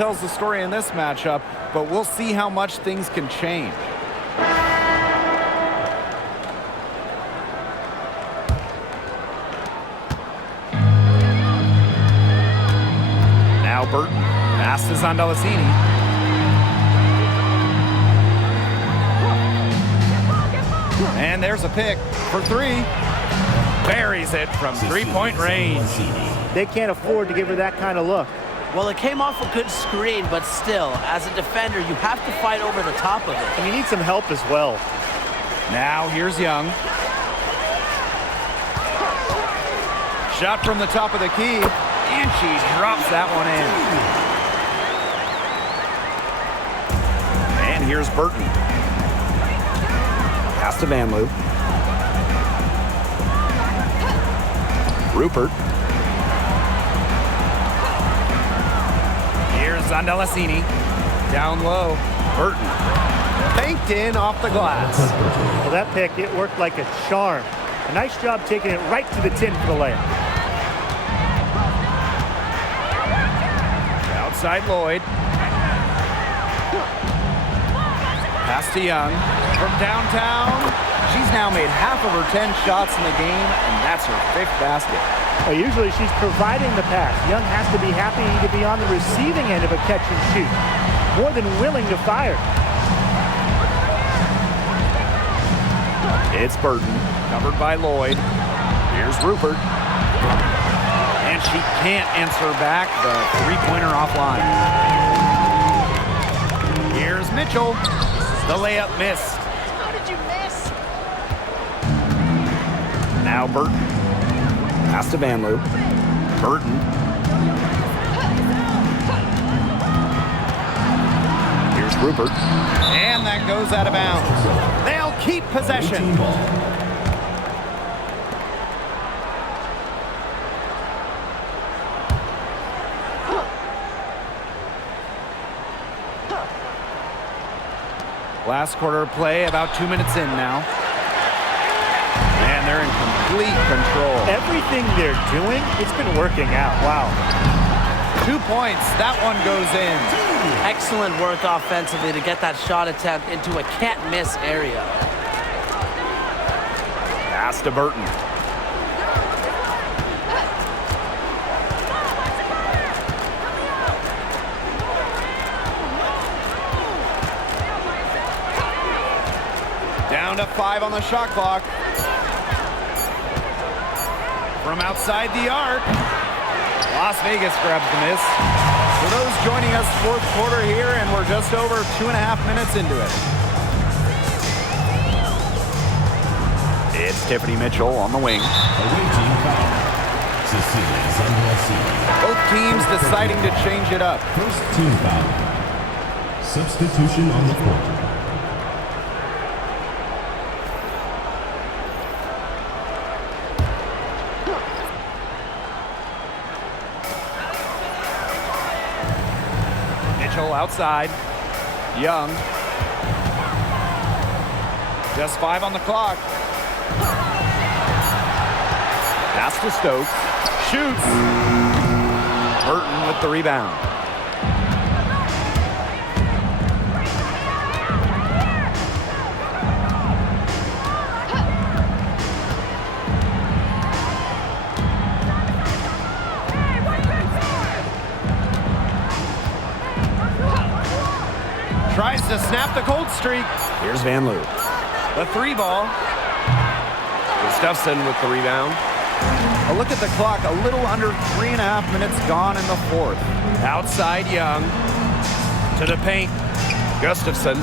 tells the story in this matchup, but we'll see how much things can change. Now Burton passes on Delasini. And there's a pick for three. Buries it from three-point range. They can't afford to give her that kind of look. Well, it came off a good screen, but still, as a defender, you have to fight over the top of it. And you need some help as well. Now here's Young. Shot from the top of the key, and she drops that one in. And here's Burton. Pass to Vanloo. Rupert. Here's Delasini. Down low. Burton. Banked in off the glass. Well, that pick, it worked like a charm. A nice job taking it right to the tin for the layup. Outside Lloyd. Pass to Young. From downtown. She's now made half of her 10 shots in the game, and that's her 5th basket. Well, usually she's providing the pass. Young has to be happy to be on the receiving end of a catch and shoot. More than willing to fire. It's Burton, covered by Lloyd. Here's Rupert. And she can't answer back the three-pointer offline. Here's Mitchell. The layup missed. How did you miss? Now Burton. Pass to Vanloo. Burton. Here's Rupert. And that goes out of bounds. They'll keep possession. Last quarter of play, about 2 minutes in now. And they're in complete control. Everything they're doing, it's been working out. Wow. 2 points. That one goes in. Excellent work offensively to get that shot attempt into a can't-miss area. Pass to Burton. Down to 5 on the shot clock. From outside the arc, Las Vegas grabs the miss. For those joining us, 4th quarter here, and we're just over 2.5 minutes into it. It's Tiffany Mitchell on the wing. Both teams deciding to change it up. First team foul. Substitution on the court. Outside. Young. Just 5 on the clock. Pass to Stokes. Shoots. Burton with the rebound. Tries to snap the cold streak. Here's Vanloo. The 3 ball. Gustafson with the rebound. A look at the clock. A little under 3.5 minutes gone in the 4th. Outside Young. To the paint. Gustafson.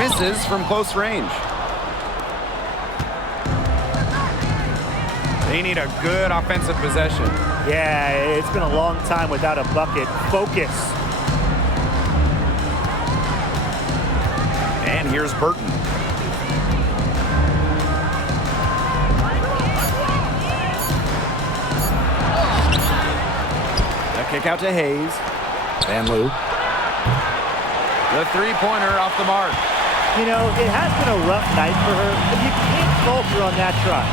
Misses from close range. They need a good offensive possession. Yeah, it's been a long time without a bucket. Focus. And here's Burton. A kick out to Hayes. Vanloo. The 3-pointer off the mark. You know, it has been a rough night for her, but you can't falter on that try.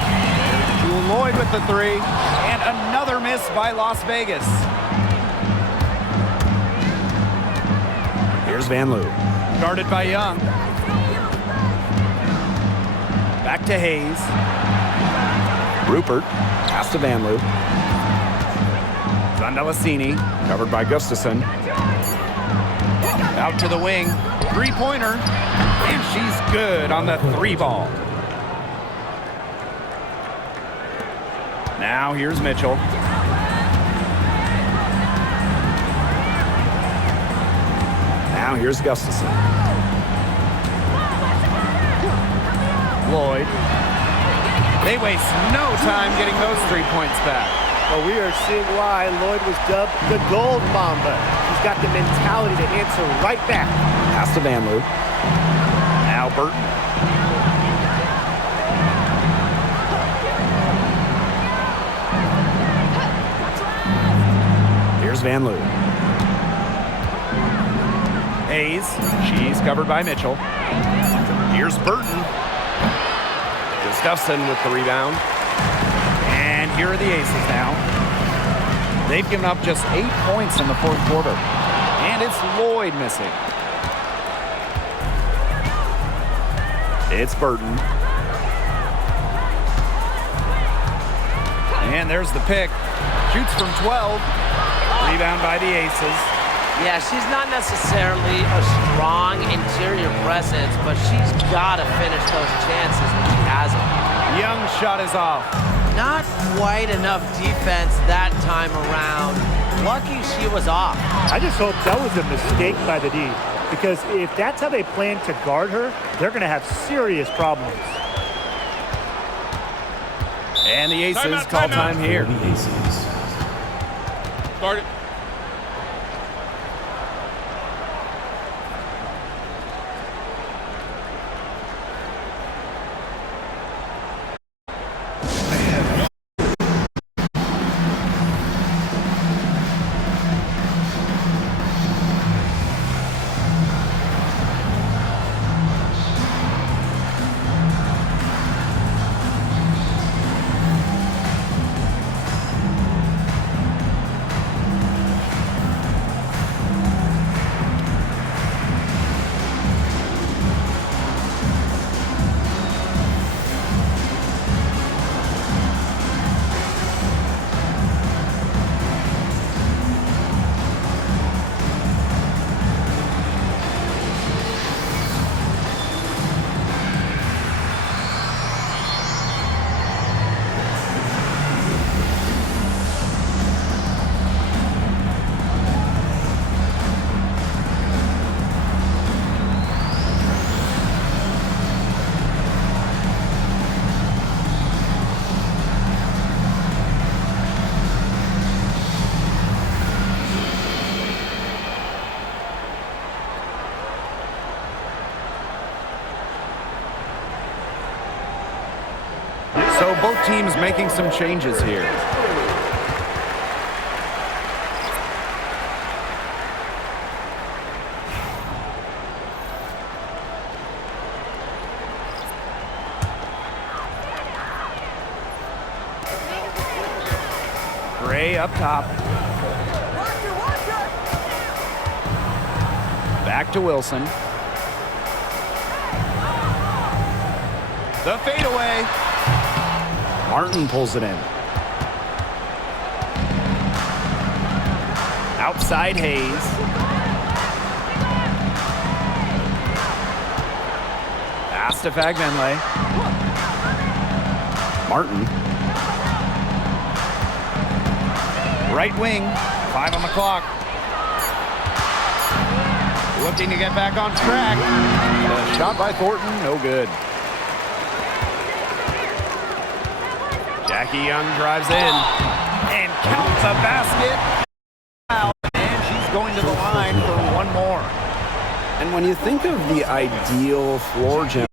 Lloyd with the 3. And another miss. miss by Las Vegas. Here's Van Loo. Guarded by Young. Back to Hayes. Rupert. Pass to Van Loo. Zondelasini. Covered by Gustafson. Out to the wing. Three-pointer. And she's good on the three ball. Now here's Mitchell. Now here's Gustafson. Lloyd. They waste no time getting those 3 points back. Well, we are seeing why Lloyd was dubbed the Gold Mamba. He's got the mentality to answer right back. Pass to Van Loo. Now Burton. Here's Van Loo. Hayes. She's covered by Mitchell. Here's Burton. Gustafson with the rebound. And here are the Aces now. They've given up just 8 points in the fourth quarter. And it's Lloyd missing. It's Burton. And there's the pick. Shoots from 12. Rebound by the Aces. Yeah, she's not necessarily a strong interior presence, but she's got to finish those chances when she has them. Young shot is off. Not quite enough defense that time around. Lucky she was off. I just hope that was a mistake by the D, because if that's how they plan to guard her, they're going to have serious problems. And the Aces Timeout, call timeout. time here. The Aces. Start it. So both teams making some changes here. Gray up top. Back to Wilson. The fadeaway. Martin pulls it in. Outside Hayes. Pass to Fagbenle. Martin. Right wing. 5 on the clock. Looking to get back on track. The shot by Thornton, no good. Jackie Young drives in and counts a basket. And she's going to the line for one more. And when you think of the ideal floor general,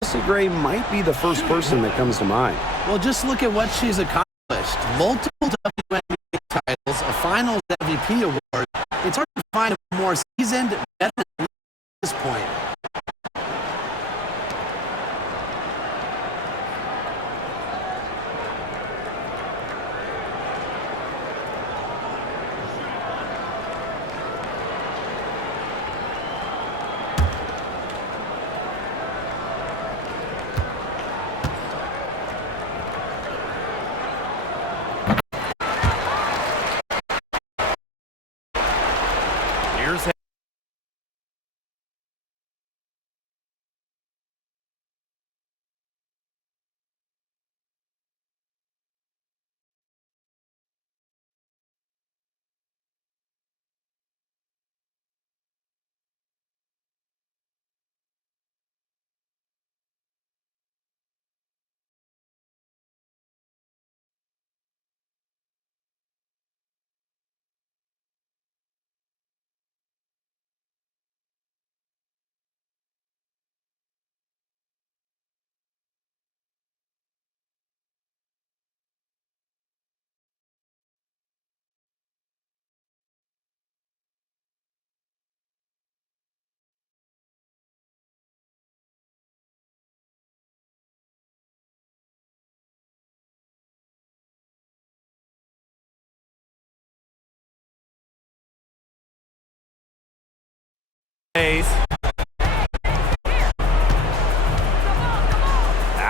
Melissa Gray might be the first person that comes to mind. Well, just look at what she's accomplished. Multiple WNBA titles, a Finals MVP award. It's hard to find a more seasoned veteran at this point.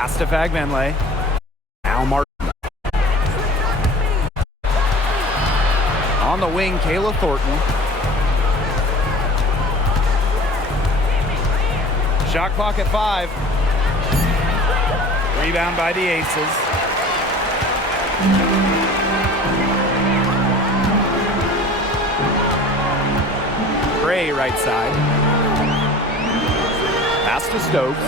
Pass to Fagbenle. Now Martin. On the wing, Kayla Thornton. Shot clock at 5. Rebound by the Aces. Gray right side. Pass to Stokes.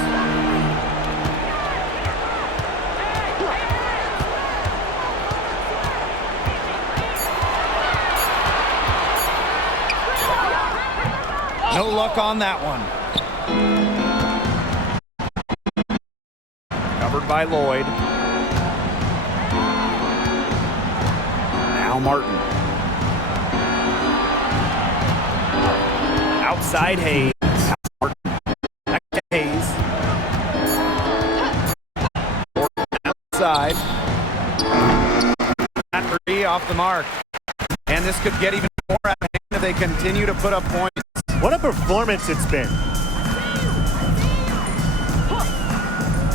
No luck on that one. Covered by Lloyd. Now Martin. Outside Hayes. Back to Hayes. Outside. That three off the mark. And this could get even more out of hand if they continue to put up points. What a performance it's been.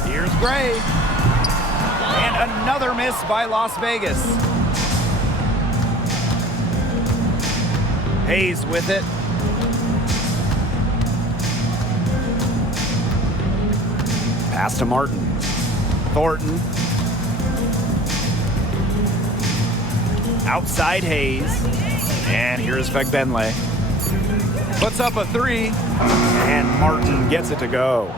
Here's Gray. And another miss by Las Vegas. Hayes with it. Pass to Martin. Thornton. Outside Hayes. And here's Fagbenle. Puts up a 3. And Martin gets it to go.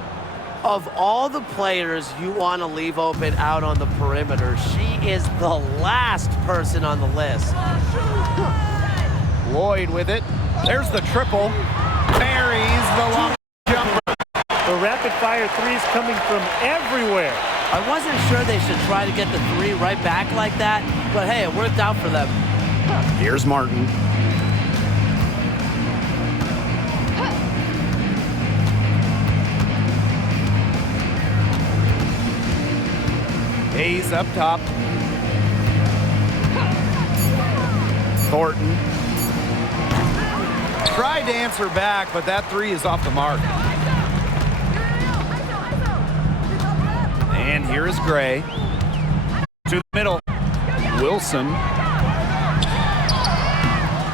Of all the players you want to leave open out on the perimeter, she is the last person on the list. Lloyd with it. There's the triple. Buries the long jumper. The rapid-fire threes coming from everywhere. I wasn't sure they should try to get the 3 right back like that, but hey, it worked out for them. Here's Martin. Hayes up top. Thornton. Tried to answer back, but that 3 is off the mark. And here is Gray. To the middle. Wilson.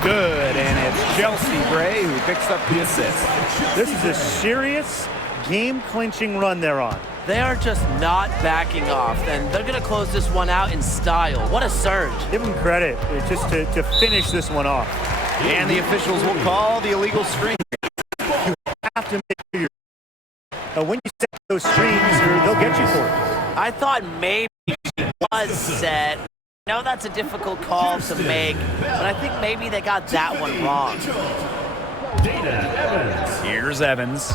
Good, and it's Chelsea Gray who picks up the assist. This is a serious game-clinching run they're on. They are just not backing off, and they're going to close this one out in style. What a surge. Give them credit just to finish this one off. And the officials will call the illegal screen. You have to make sure when you set those screens, they'll get you for it. I thought maybe it was set. I know that's a difficult call to make, but I think maybe they got that one wrong. Here's Evans.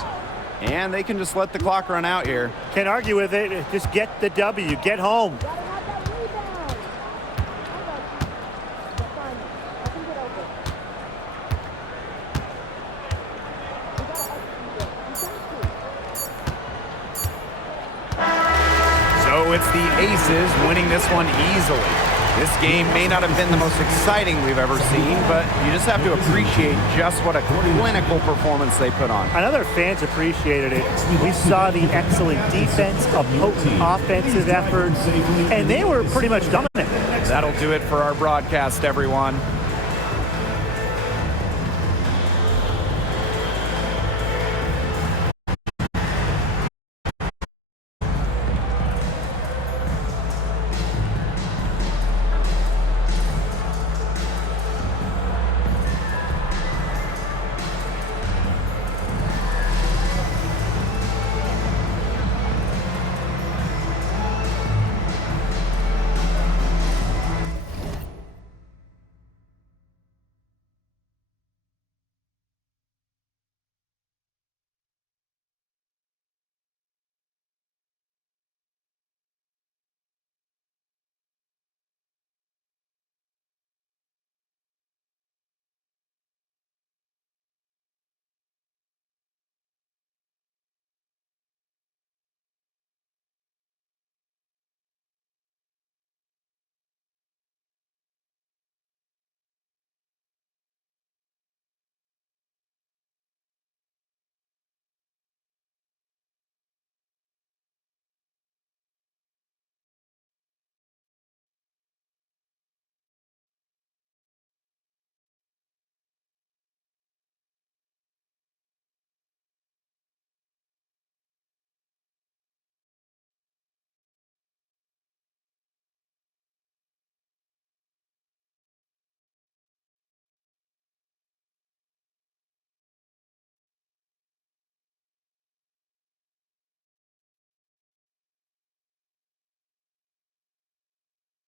And they can just let the clock run out here. Can't argue with it. Just get the W. Get home. So it's the Aces winning this one easily. This game may not have been the most exciting we've ever seen, but you just have to appreciate just what a clinical performance they put on. I know their fans appreciated it. We saw the excellent defense, a potent offensive effort, and they were pretty much dominant. That'll do it for our broadcast, everyone.